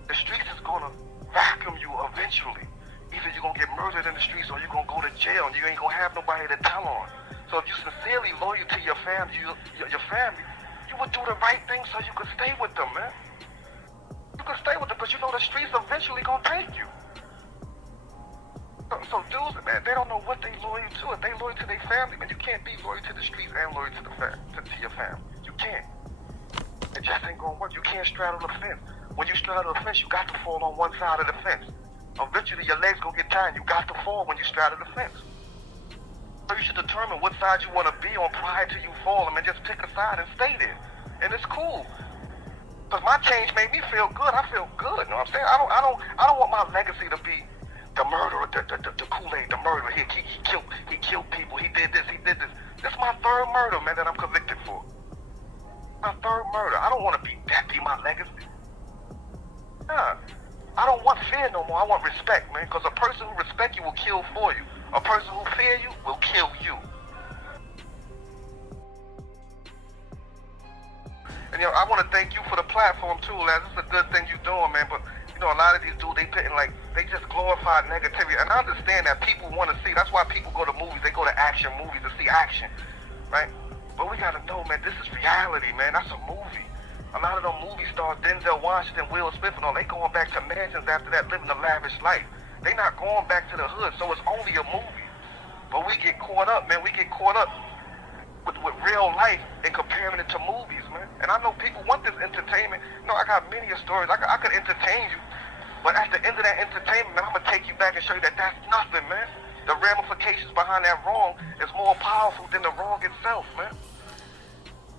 the streets is gonna vacuum you eventually. Either you're gonna get murdered in the streets or you're gonna go to jail and you ain't gonna have nobody to tell on. So if you sincerely loyal to your family, your family, you would do the right thing so you could stay with them, man. You could stay with them because you know the streets eventually gonna take you. So dudes, man, they don't know what they loyal to. If they loyal to their family, man, you can't be loyal to the streets and loyal to to your family. You can't. It just ain't gonna work. You can't straddle the fence. When you straddle the fence, you got to fall on one side of the fence. Eventually, your legs gonna get tired. You got to fall when you straddle the fence. So you should determine what side you want to be on prior to you falling, and just pick a side and stay there. And it's cool. Cause my change made me feel good. I feel good. You know what I'm saying? I don't want my legacy to be the murderer, the Kool-aid, the murderer. He killed people. He did this. He did this. This is my third murder, man, that I'm convicted for. My third murder. I don't want to be that. Be my legacy. Nah. I don't want fear no more. I want respect, man. Because a person who respects you will kill for you. A person who fear you will kill you. And I want to thank you for the platform too, Laz. It's a good thing you're doing, man. But a lot of these dudes, they just glorify negativity. And I understand that people want to see. That's why people go to movies. They go to action movies to see action, right? But we gotta know, man. This is reality, man. That's a movie. A lot of them movie stars, Denzel Washington, Will Smith, and all, they going back to mansions after that, living a lavish life. They not going back to the hood, so it's only a movie. But we get caught up, man. We get caught up with real life and comparing it to movies, man. And I know people want this entertainment. I got many stories. I could entertain you, but at the end of that entertainment, man, I'm gonna take you back and show you that that's nothing, man. The ramifications behind that wrong is more powerful than the wrong itself, man.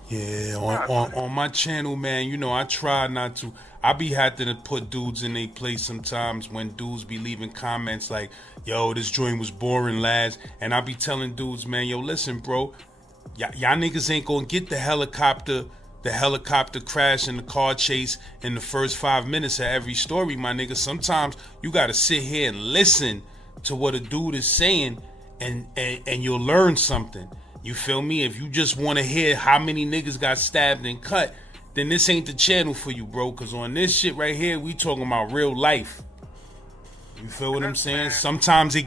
Yeah, on my channel, man, I try not to. I be having to put dudes in their place sometimes when dudes be leaving comments like, yo, this joint was boring, lads. And I be telling dudes, man, yo, listen, bro, y'all niggas ain't gonna get the helicopter crash and the car chase in the first 5 minutes of every story, my nigga. Sometimes you gotta sit here and listen to what a dude is saying and you'll learn something. You feel me? If you just want to hear how many niggas got stabbed and cut, then this ain't the channel for you, bro. Cause on this shit right here, we talking about real life. You feel what I'm saying? Sometimes it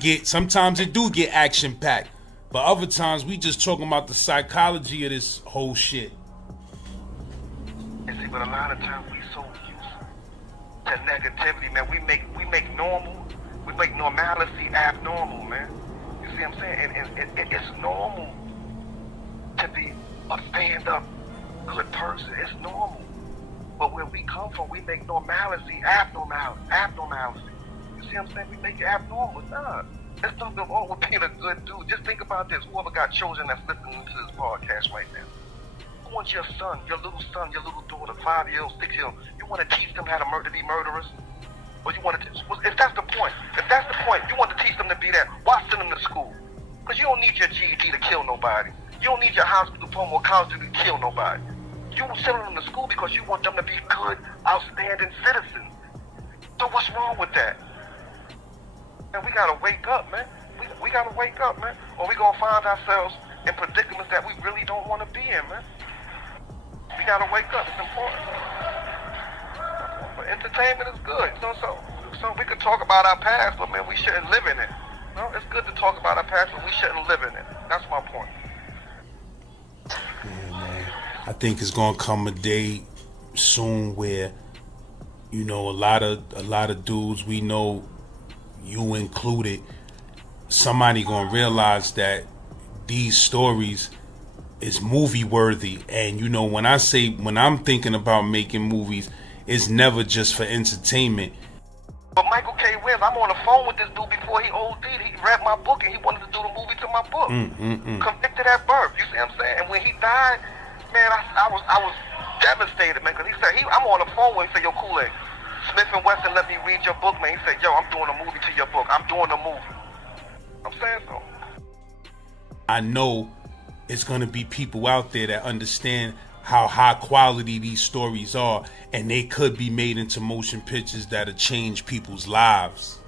do get action packed, but other times we just talking about the psychology of this whole shit. And see, but a lot of times we so used to negativity, man. We make normalcy abnormal, man. You see what I'm saying? And it's normal to be a stand-up good person. It's normal. But where we come from, we make normalcy abnormality. You see what I'm saying? We make it abnormal. Nah. There's nothing wrong with being a good dude. Just think about this. Whoever got children that's listening to this podcast right now. You want your son, your little daughter, 5-year-old, 6-year-old, you want to teach them how to be murderers? Or you want to, if that's the point, you want to teach them to be that, why send them to school? Because you don't need your GED to kill nobody. You don't need your high school diploma or college degree to kill nobody. You send them to school because you want them to be good, outstanding citizens. So what's wrong with that? And we gotta wake up, man. We gotta wake up, man. Or we gonna find ourselves in predicaments that we really don't want to be in, man. We gotta wake up. It's important. But entertainment is good. So we could talk about our past, but man, we shouldn't live in it. No, it's good to talk about our past, but we shouldn't live in it. That's my point. Yeah, man. I think it's gonna come a day soon where, a lot of dudes we know, you included, somebody gonna realize that these stories is movie worthy. And when I'm thinking about making movies, it's never just for entertainment. But Michael K. Williams, I'm on the phone with this dude before he OD'd. He read my book and he wanted to do the movie to my book. Convicted at birth. You see what I'm saying? And when he died, man, I was devastated, man, because he said, I'm on the phone with him. He said, yo, Kool-aid, Smith & Wesson let me read your book, man. He said, yo, I'm doing a movie to your book. I'm doing a movie. I'm saying so. I know it's going to be people out there that understand how high quality these stories are, and they could be made into motion pictures that'll change people's lives.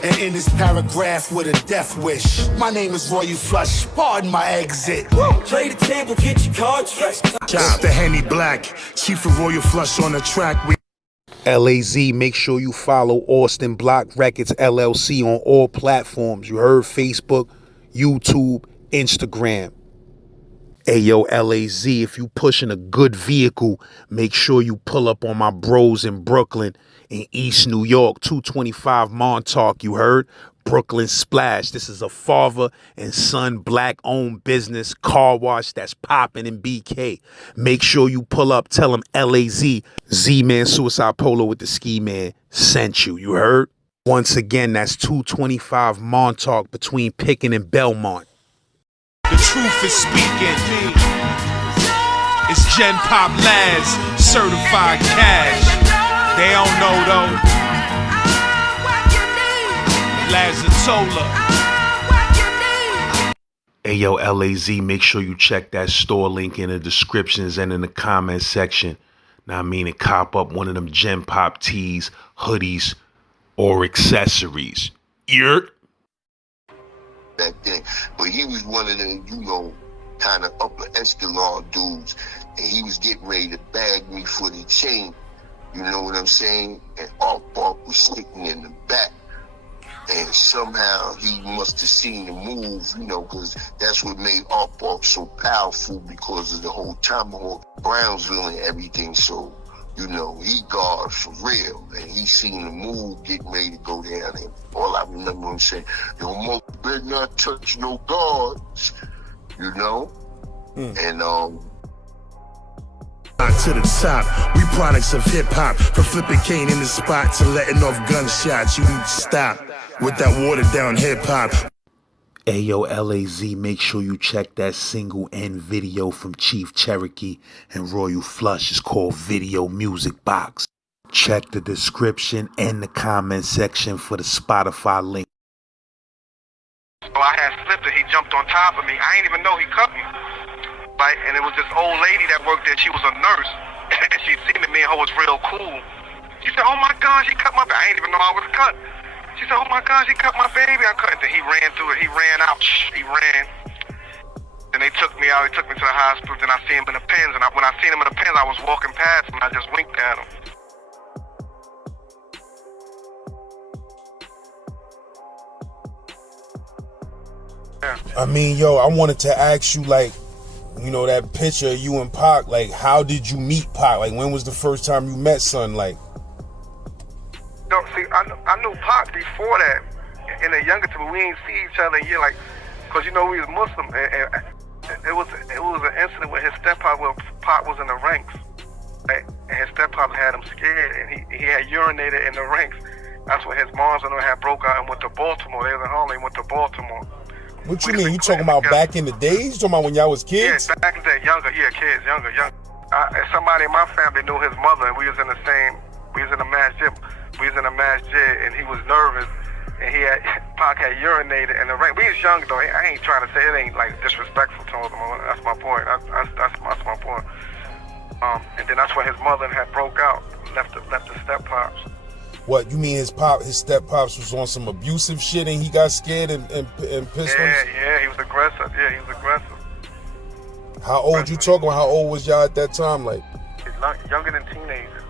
And in this paragraph with a death wish. My name is Royal Flush, pardon my exit. Play the table, get your cards right. It's the Henny Black, Chief of Royal Flush on the track. LAZ, make sure you follow Austin Block Records LLC on all platforms. You heard? Facebook, YouTube, Instagram. Ayo, LAZ, if you pushing a good vehicle, make sure you pull up on my bros in Brooklyn, in East New York, 225 Montauk, you heard? Brooklyn Splash. This is a father and son black-owned business car wash that's popping in BK. Make sure you pull up, tell them LAZ, Z-Man Suicide Polo with the Ski Man sent you, you heard? Once again, that's 225 Montauk between Pickin and Belmont. The truth is speaking. It's Gen Pop Laz, certified cash. They don't know though. Lazatola. Ayo, LAZ, make sure you check that store link in the descriptions and in the comment section. Now, I mean, and cop up one of them Gen Pop tees, hoodies, or accessories. Yurt. That thing, but he was one of them, you know, kind of upper echelon dudes, and he was getting ready to bag me for the chain. You know what I'm saying? And Art Bark was sitting in the back. And somehow he must have seen the move, you know, because that's what made Art Bark so powerful, because of the whole Tomahawk, Brownsville and everything. So, you know, he guard for real. And he seen the move getting ready to go down. And all I remember him saying, yo, Mo, better not touch no guards, you know? And, to the top, we products of hip-hop. From flipping cane in the spot to letting off gunshots. You need to stop with that watered down hip-hop. Ayo, LAZ, make sure you check that single and video from Chief Cherokee and Royal Flush. It's called Video Music Box. Check the description and the comment section for the Spotify link. So I had slipped and he jumped on top of me. I didn't even know he cut me. Right? And it was this old lady that worked there. She was a nurse. And she seen me and her was real cool. She said, oh my gosh, he cut my baby. I didn't even know I was cut. She said, oh my gosh, he cut my baby. I cut it. Then he ran through it. He ran out. He ran. Then they took me out. He took me to the hospital. Then I see him in the pens. And when I seen him in the pens, I was walking past him. And I just winked at him. I mean, yo, I wanted to ask you, like, you know, that picture of you and Pac, like, how did you meet Pac? Like, when was the first time you met son? Like, No, see, I knew Pac before that. In the younger time, we ain't see each other in a year, like, cause you know we was Muslim, and it was an incident with his stepfather where Pac was in the ranks, right? And his stepfather had him scared, and he had urinated in the ranks. That's when his moms and them had broke out and went to Baltimore. They was in Harlem, went to Baltimore. what you mean? You talking about back in the days? You talking about when y'all was kids? Yeah, back in the day, younger, yeah, kids, younger. Somebody in my family knew his mother, and we was in the masjid. We was in a masjid, and he was nervous, and Pac had urinated in the rank. We was young though. I ain't trying to say it ain't like disrespectful towards him. That's my point. That's my point. And then that's when his mother had broke out, left the step pops. What, you mean his step pops was on some abusive shit and he got scared and pissed on? Yeah, he was aggressive. Yeah, he was aggressive. How old you talking? How old was y'all at that time? Like, he's younger than teenagers.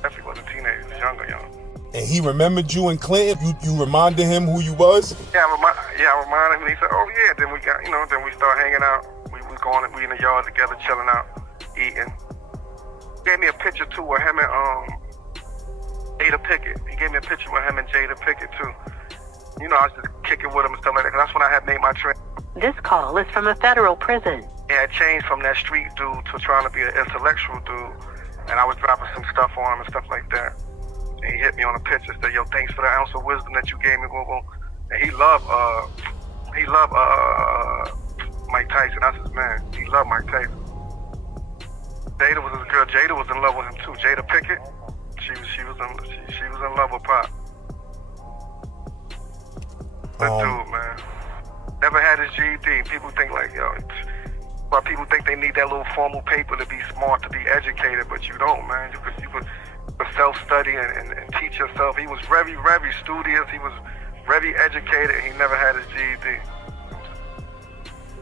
Definitely wasn't teenagers. Younger. And he remembered you in Clinton. You reminded him who you was. Yeah, I reminded him. He said, "Oh yeah." Then we got, then we started hanging out. We in the yard together, chilling out, eating. He gave me a picture too with him and Jada Pickett. He gave me a picture with him and Jada Pickett too. I was just kicking with him and stuff like that. 'Cause that's when I had made my trip. This call is from a federal prison. He had changed from that street dude to trying to be an intellectual dude, and I was dropping some stuff on him and stuff like that. And he hit me on a picture, said, "Yo, thanks for the ounce of wisdom that you gave me." And he loved Mike Tyson. That's his man. He loved Mike Tyson. Jada was his girl. Jada was in love with him too. Jada Pickett. She was in love with Pop. That dude, man. Never had his GED. People think like, but people think they need that little formal paper to be smart, to be educated, but you don't, man. You could self-study and teach yourself. He was very, very studious. He was very educated. He never had his GED.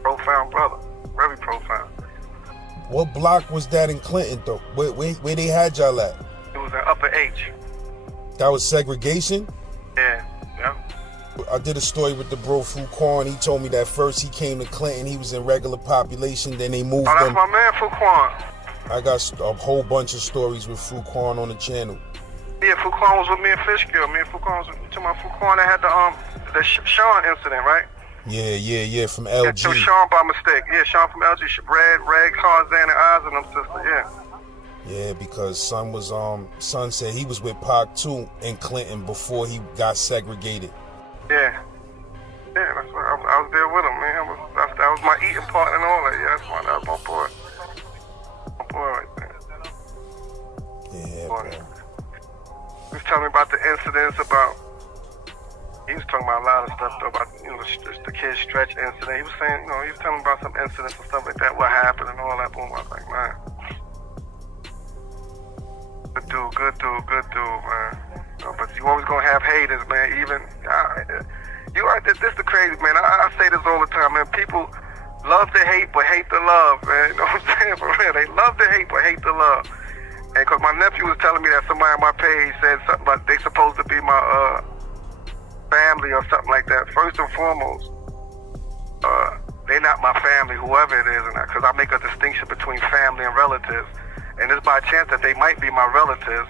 Profound brother. Very profound. What block was that in Clinton, though? Where they had y'all at? It was in Upper H. That was segregation? Yeah. I did a story with the bro Fuquan. He told me that first he came to Clinton, he was in regular population, then they moved him. Oh, that's my man Fuquan. I got a whole bunch of stories with Fuquan on the channel. Yeah, Fuquan was with me in Fishkill. Me and Fuquan was to my Fuquan that had the Sean incident, right? Yeah, from LG. Yeah, it was Sean by mistake. Yeah, Sean from LG. Red, Tarzan, and Oz and them sister, yeah. Yeah, because son said he was with Pac too in Clinton before he got segregated. Yeah, that's why I was there with him, man. That was my eating partner and all that. Yeah, that was my boy. My boy right there. Yeah, boy. bro. He was telling me about the incidents he was talking about a lot of stuff though, about, the kid Stretch incident. He was saying, he was telling me about some incidents and stuff like that, what happened and all that. Boom, I was like, man. Good dude, man. But you always gonna have haters, man. Even this the crazy, man. I say this all the time, man. People love to hate, but hate to love, man. You know what I'm saying? For real, they love to hate, but hate to love. And cause my nephew was telling me that somebody on my page said something about they supposed to be my family or something like that. First and foremost, they not my family, whoever it is, and because I make a distinction between family and relatives. And it's by chance that they might be my relatives,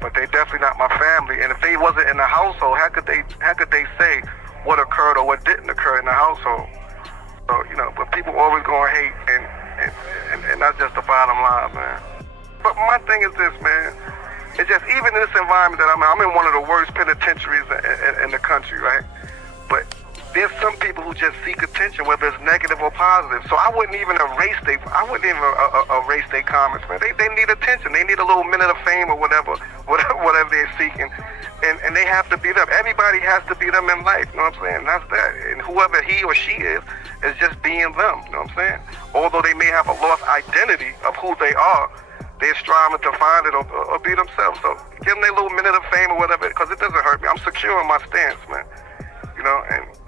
but they definitely not my family. And if they wasn't in the household, how could they say what occurred or what didn't occur in the household? So, but people always gonna hate, and that's just the bottom line, man. But my thing is this, man. It's just, even in this environment that I'm in one of the worst penitentiaries in the country, right? But there's some people who just seek attention, whether it's negative or positive. So I wouldn't even erase their comments, man. They need attention. They need a little minute of fame or whatever they're seeking. And they have to be them. Everybody has to be them in life, you know what I'm saying? That's that. And whoever he or she is just being them, you know what I'm saying? Although they may have a lost identity of who they are, they're striving to find it or be themselves. So give them their little minute of fame or whatever, because it doesn't hurt me. I'm secure in my stance, man.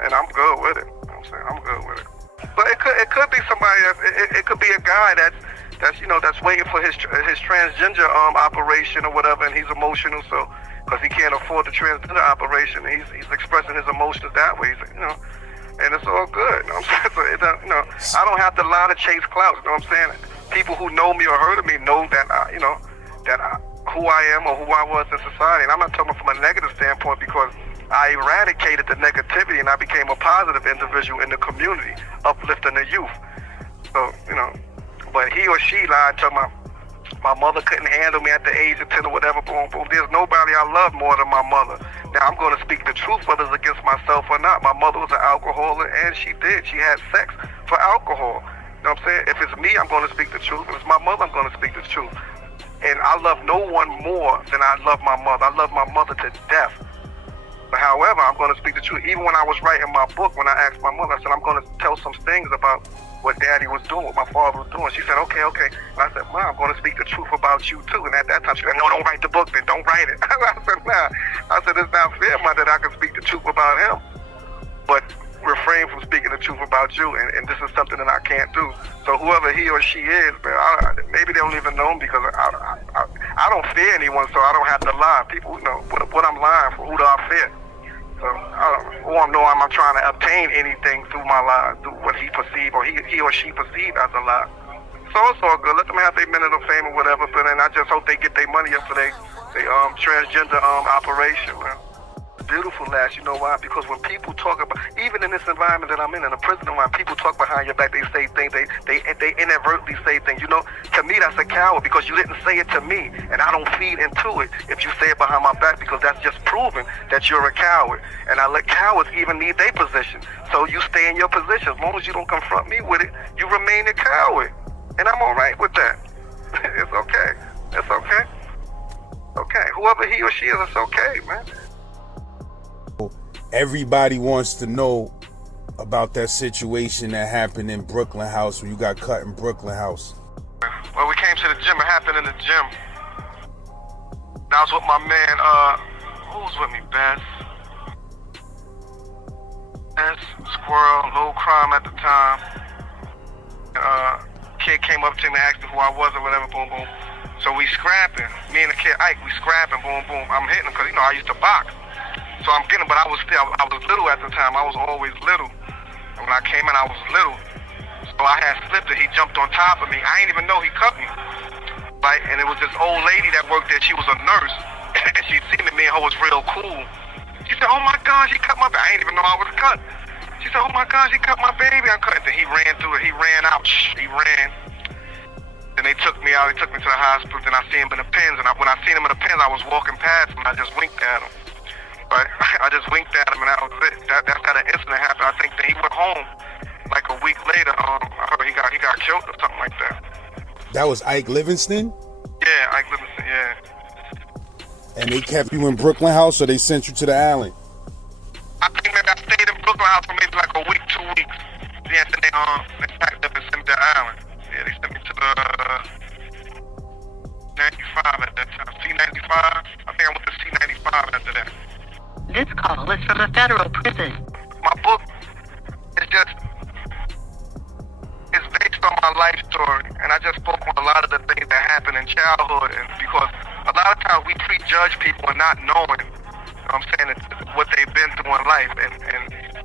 And I'm good with it. You know what I'm saying? I'm good with it. But it could be somebody it could be a guy that's waiting for his transgender operation or whatever, and he's emotional, so because he can't afford the transgender operation, he's expressing his emotions that way. And it's all good. You know what I'm saying? So I don't have to lie to chase clout. You know what I'm saying? People who know me or heard of me know that who I am or who I was in society, and I'm not talking from a negative standpoint, because I eradicated the negativity and I became a positive individual in the community, uplifting the youth. So, but he or she lied to my mother couldn't handle me at the age of 10 or whatever, boom, boom. There's nobody I love more than my mother. Now, I'm going to speak the truth, whether it's against myself or not. My mother was an alcoholic, and she had sex for alcohol. You know what I'm saying? If it's me, I'm going to speak the truth. If it's my mother, I'm going to speak the truth. And I love no one more than I love my mother. I love my mother to death. But however, I'm going to speak the truth. Even when I was writing my book, when I asked my mother, I said, I'm going to tell some things about what Daddy was doing, what my father was doing. She said, okay. And I said, Mom, I'm going to speak the truth about you too. And at that time, she said, no, don't write the book, then don't write it. I said, nah. I said, it's not fair, Mom, that I can speak the truth about him, but refrain from speaking the truth about you. And this is something that I can't do. So whoever he or she is, man, maybe they don't even know him, because I don't fear anyone, so I don't have to lie. People know what I'm lying for. Who do I fear? So I don't know I'm trying to obtain anything through my lie, through what he perceived or he or she perceived as a lie. So it's all good. Let them have their minute of fame or whatever, but then I just hope they get their money up for their transgender operation, man. Beautiful, Laz. You know why? Because when people talk about, even in this environment that I'm in a prison environment, people talk behind your back. They say things. They inadvertently say things. To me, that's a coward, because you didn't say it to me, and I don't feed into it if you say it behind my back, because that's just proving that you're a coward. And I let cowards even need their position. So you stay in your position. As long as you don't confront me with it, you remain a coward, and I'm all right with that. It's okay. It's okay. Okay. Whoever he or she is, it's okay, man. Everybody wants to know about that situation that happened in Brooklyn House, when you got cut in Brooklyn House. Well, we came to the gym. It happened in the gym. I was with my man, who was with me? Bess, Squirrel, Low Crime at the time. Kid came up to me and asked me who I was or whatever, boom, boom. So we scrapping. Me and the kid Ike, we scrapping, boom, boom. I'm hitting him because, I used to box. So I'm getting him, but I was little at the time. I was always little. And when I came in, I was little. So I had slipped it. He jumped on top of me. I didn't even know he cut me. Right? And it was this old lady that worked there. She was a nurse. And she seen me and her was real cool. She said, oh my gosh, he cut my baby. I didn't even know I was cut. She said, oh my gosh, he cut my baby. I cut it. Then he ran through it. He ran out. He ran. Then they took me out. They took me to the hospital. Then I seen him in the pens. And when I seen him in the pens, I was walking past him. And I just winked at him. Right? I just winked at him, and that was it. That's how the incident happened. I think that he went home like a week later. I heard he got killed or something like that. That was Ike Livingston? Yeah, Ike Livingston, yeah. And they kept you in Brooklyn House, or they sent you to the island? I think maybe I stayed in Brooklyn House for maybe like a week, 2 weeks. Yeah, then they packed up and sent me to the island. Yeah, they sent me to the 95 at that time. C-95? I think I went to C-95 after that. This call is from a federal prison. My book is it's based on my life story, and I just spoke on a lot of the things that happened in childhood, and because a lot of times we prejudge people and not knowing, what they've been through in life, and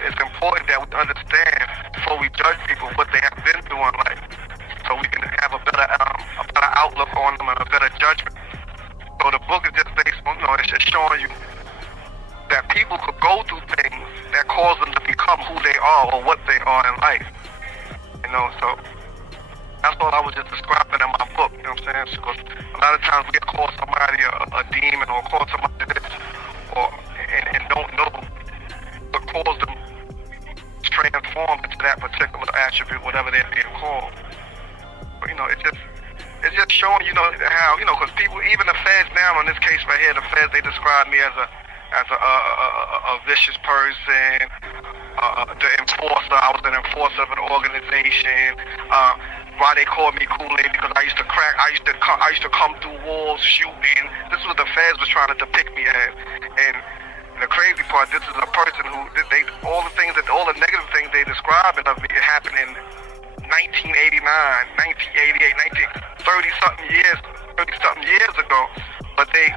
it's important that we understand before we judge people what they have been through in life, so we can have a better outlook on them and a better judgment. So the book is just based on, it's just showing you that people could go through things that cause them to become who they are or what they are in life. So that's all I was just describing in my book, you know what I'm saying? Because a lot of times we call somebody a demon or call somebody this, and don't know what caused them to transform into that particular attribute, whatever they're being called. But, it's just showing, how, because people, even the feds now, in this case right here, the feds, they describe me as a vicious person, the enforcer. I was an enforcer of an organization. Why they called me Kool-aid? Because I used to crack. I used to come through walls shooting. This is what the feds was trying to depict me as. And the crazy part, this is a person who all the negative things they describing of me, it happened in 1989, 1988, 30-something years ago. But they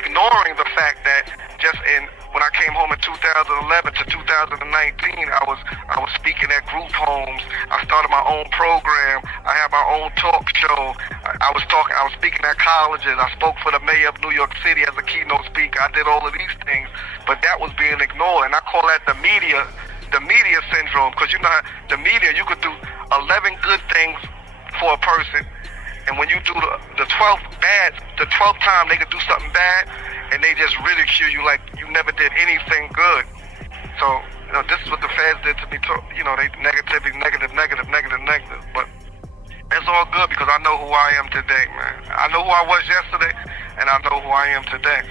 ignoring the fact that just when I came home in 2011 to 2019, I was speaking at group homes. I started my own program. I had my own talk show. I was speaking at colleges. I spoke for the mayor of New York City as a keynote speaker. I did all of these things, but that was being ignored, and I call that the media syndrome, because the media, you could do 11 good things for a person, and when you do the 12th time they could do something bad, and they just ridicule you like you never did anything good. So, this is what the feds did to me. They negative. But it's all good because I know who I am today, man. I know who I was yesterday, and I know who I am today.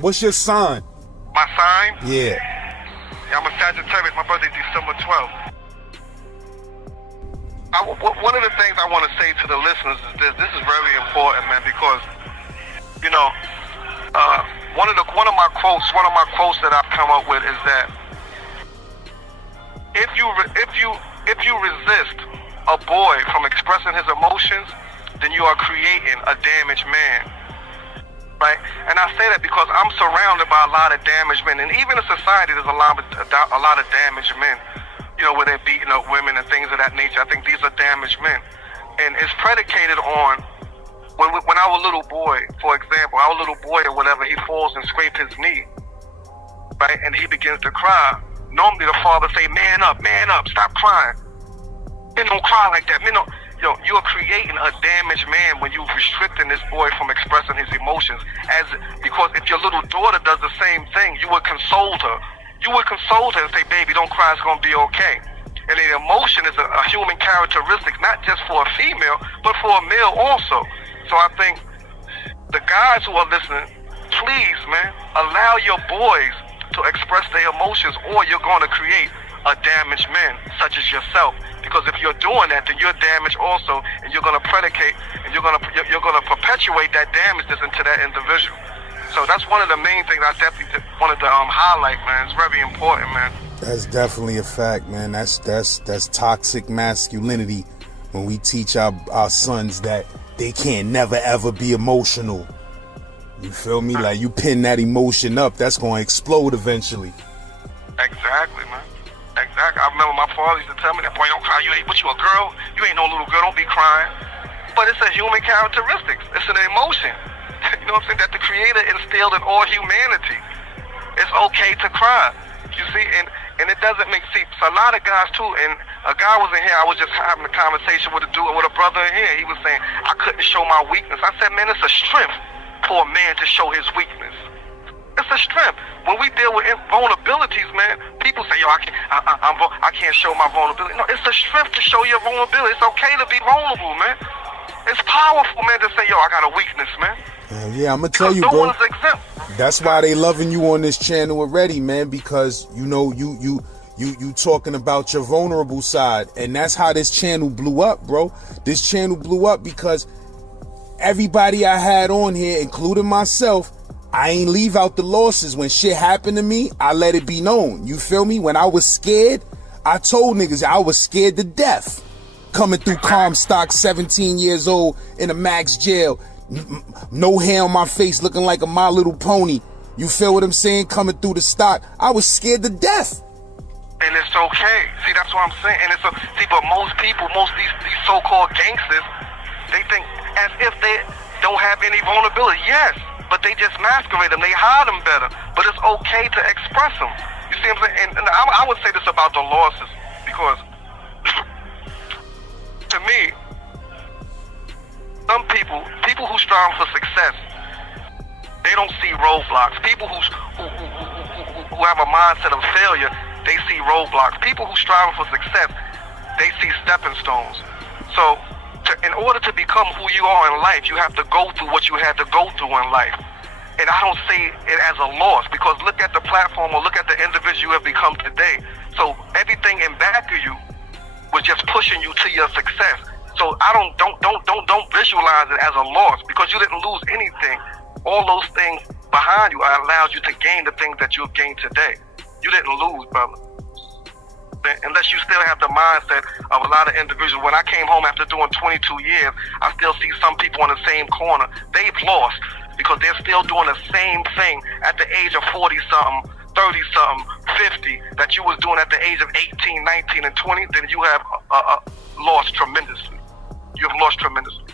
What's your sign? My sign? Yeah. I'm a Sagittarius. My birthday's December 12th. One of the things I want to say to the listeners is this. This is very important, man, because one of my quotes that I've come up with is that if you resist a boy from expressing his emotions, then you are creating a damaged man, right? And I say that because I'm surrounded by a lot of damaged men, and even in society, there's a lot of damaged men. Where they're beating up women and things of that nature. I think these are damaged men, and it's predicated on when our little boy, for example, or whatever, he falls and scrapes his knee, right, and he begins to cry. Normally, the father say, "Man up, stop crying. Men don't cry like that. Men don't." You're creating a damaged man when you're restricting this boy from expressing his emotions. Because if your little daughter does the same thing, you would console her. You would console her and say, "Baby, don't cry, it's going to be okay." And the emotion is a human characteristic, not just for a female, but for a male also. So I think the guys who are listening, please, man, allow your boys to express their emotions, or you're going to create a damaged man such as yourself. Because if you're doing that, then you're damaged also, and you're gonna predicate and you're gonna perpetuate that damageness into that individual. So that's one of the main things I definitely wanted to highlight, man. It's very important, man. That's definitely a fact, man. That's toxic masculinity when we teach our sons that they can't never ever be emotional. You feel me? Like, you pin that emotion up, that's gonna explode eventually. Exactly, man. Exactly. I remember my father used to tell me that, boy, don't cry. You ain't a girl. You ain't no little girl. Don't be crying. But it's a human characteristic. It's an emotion. You know what I'm saying? That the Creator instilled in all humanity. It's okay to cry. You see, and it doesn't make sense. So a lot of guys too, and a guy was in here, I was just having a conversation with a brother in here. He was saying, I couldn't show my weakness. I said, man, it's a strength for a man to show his weakness. It's a strength. When we deal with vulnerabilities, man, people say, yo, I can't show my vulnerability. No, it's a strength to show your vulnerability. It's okay to be vulnerable, man. It's powerful, man, to say, yo, I got a weakness, man. Yeah, I'm gonna tell you, bro. That's why they loving you on this channel already, man, because you know you talking about your vulnerable side, and that's how this channel blew up, bro. This channel blew up because everybody I had on here, including myself, I ain't leave out the losses. When shit happened to me, I let it be known. You feel me? When I was scared, I told niggas I was scared to death. Coming through Comstock, 17 years old, in a max jail. No hair on my face, looking like a My Little Pony. You feel what I'm saying? Coming through the stock, I was scared to death. And it's okay. See, that's what I'm saying. And but most people, most these so-called gangsters, they think as if they don't have any vulnerability. Yes, but they just masquerade them. They hide them better. But it's okay to express them. You see what I'm saying? And I would say this about the losses, because to me, some people who strive for success, they don't see roadblocks. People who have a mindset of failure, they see roadblocks. People who strive for success, they see stepping stones. So, in order to become who you are in life, you have to go through what you had to go through in life. And I don't see it as a loss, because look at the platform or look at the individual you have become today. So everything in back of you was just pushing you to your success. So I don't visualize it as a loss, because you didn't lose anything. All those things behind you allowed you to gain the things that you've gained today. You didn't lose, brother. Unless you still have the mindset of a lot of individuals. When I came home after doing 22 years, I still see some people on the same corner. They've lost because they're still doing the same thing at the age of 40-something, 30-something, 50, that you was doing at the age of 18, 19, and 20. Then you have lost tremendously. You have lost tremendously.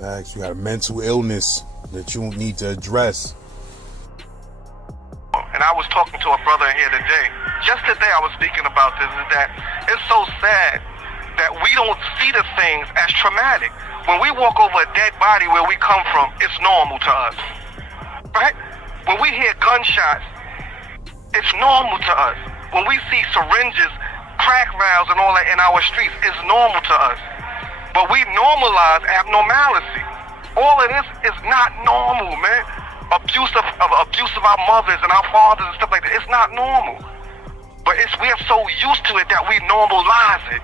Facts. You got a mental illness that you need to address. And I was talking to a brother here today. Just today I was speaking about this, is that it's so sad that we don't see the things as traumatic. When we walk over a dead body where we come from, it's normal to us. Right? When we hear gunshots, it's normal to us. When we see syringes, crack rounds and all that in our streets, it's normal to us. But we normalize abnormality. All of this is not normal, man. Abuse of our mothers and our fathers and stuff like that. It's not normal. But we are so used to it that we normalize it.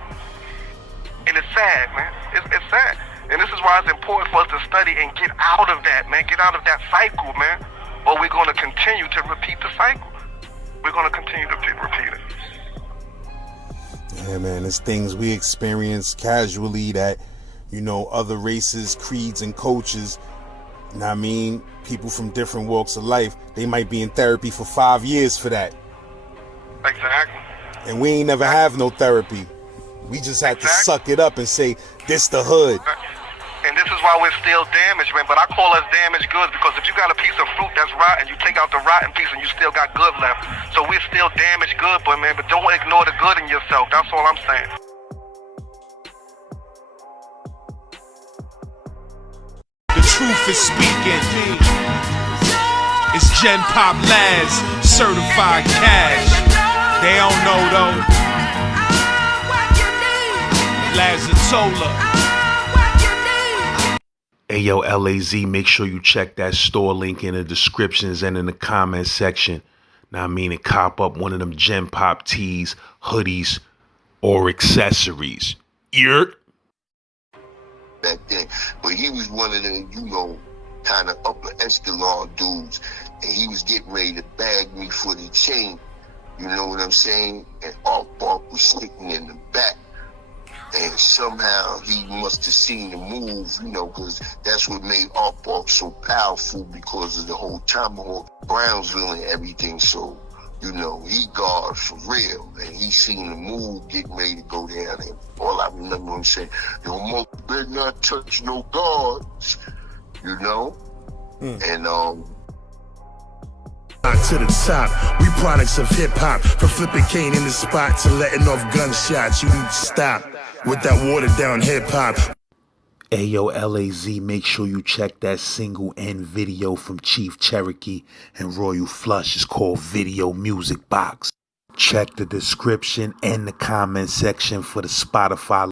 And it's sad, man. It's sad. And this is why it's important for us to study and get out of that, man. Get out of that cycle, man. Or we're going to continue to repeat the cycle. We're going to continue to repeat it. Yeah, man. It's things we experience casually that, you know, other races, creeds, and cultures, you know what I mean? People from different walks of life, they might be in therapy for 5 years for that. Exactly. And we ain't never have no therapy. We just have to suck it up and say, this the hood. And this is why we're still damaged, man. But I call us damaged goods, because if you got a piece of fruit that's rotten, you take out the rotten piece and you still got good left. So we're still damaged good, but man, but don't ignore the good in yourself. That's all I'm saying. The truth is speaking. It's Gen Pop Laz, certified cash. They don't know though. Lazatola. Hey yo, LAZ, make sure you check that store link in the descriptions and in the comment section. Now I mean, and cop up one of them Gen Pop tees, hoodies, or accessories. Yurt. Back then. But he was one of the, kind of upper echelon dudes. And he was getting ready to bag me for the chain. You know what I'm saying? And Art Bark was sitting in the back. And somehow he must have seen the move, because that's what made Art Bark so powerful, because of the whole Tomahawk, Brownsville and everything. So, he guard for real. And he seen the move getting ready to go down. And all I remember him saying, "Mo better not touch no guards," And, to the top, we products of hip-hop. From flipping cane in the spot to letting off gunshots. You need to stop with that watered-down hip-hop. Ayo, LAZ, make sure you check that single and video from Chief Cherokee and Royal Flush. It's called Video Music Box. Check the description and the comment section for the Spotify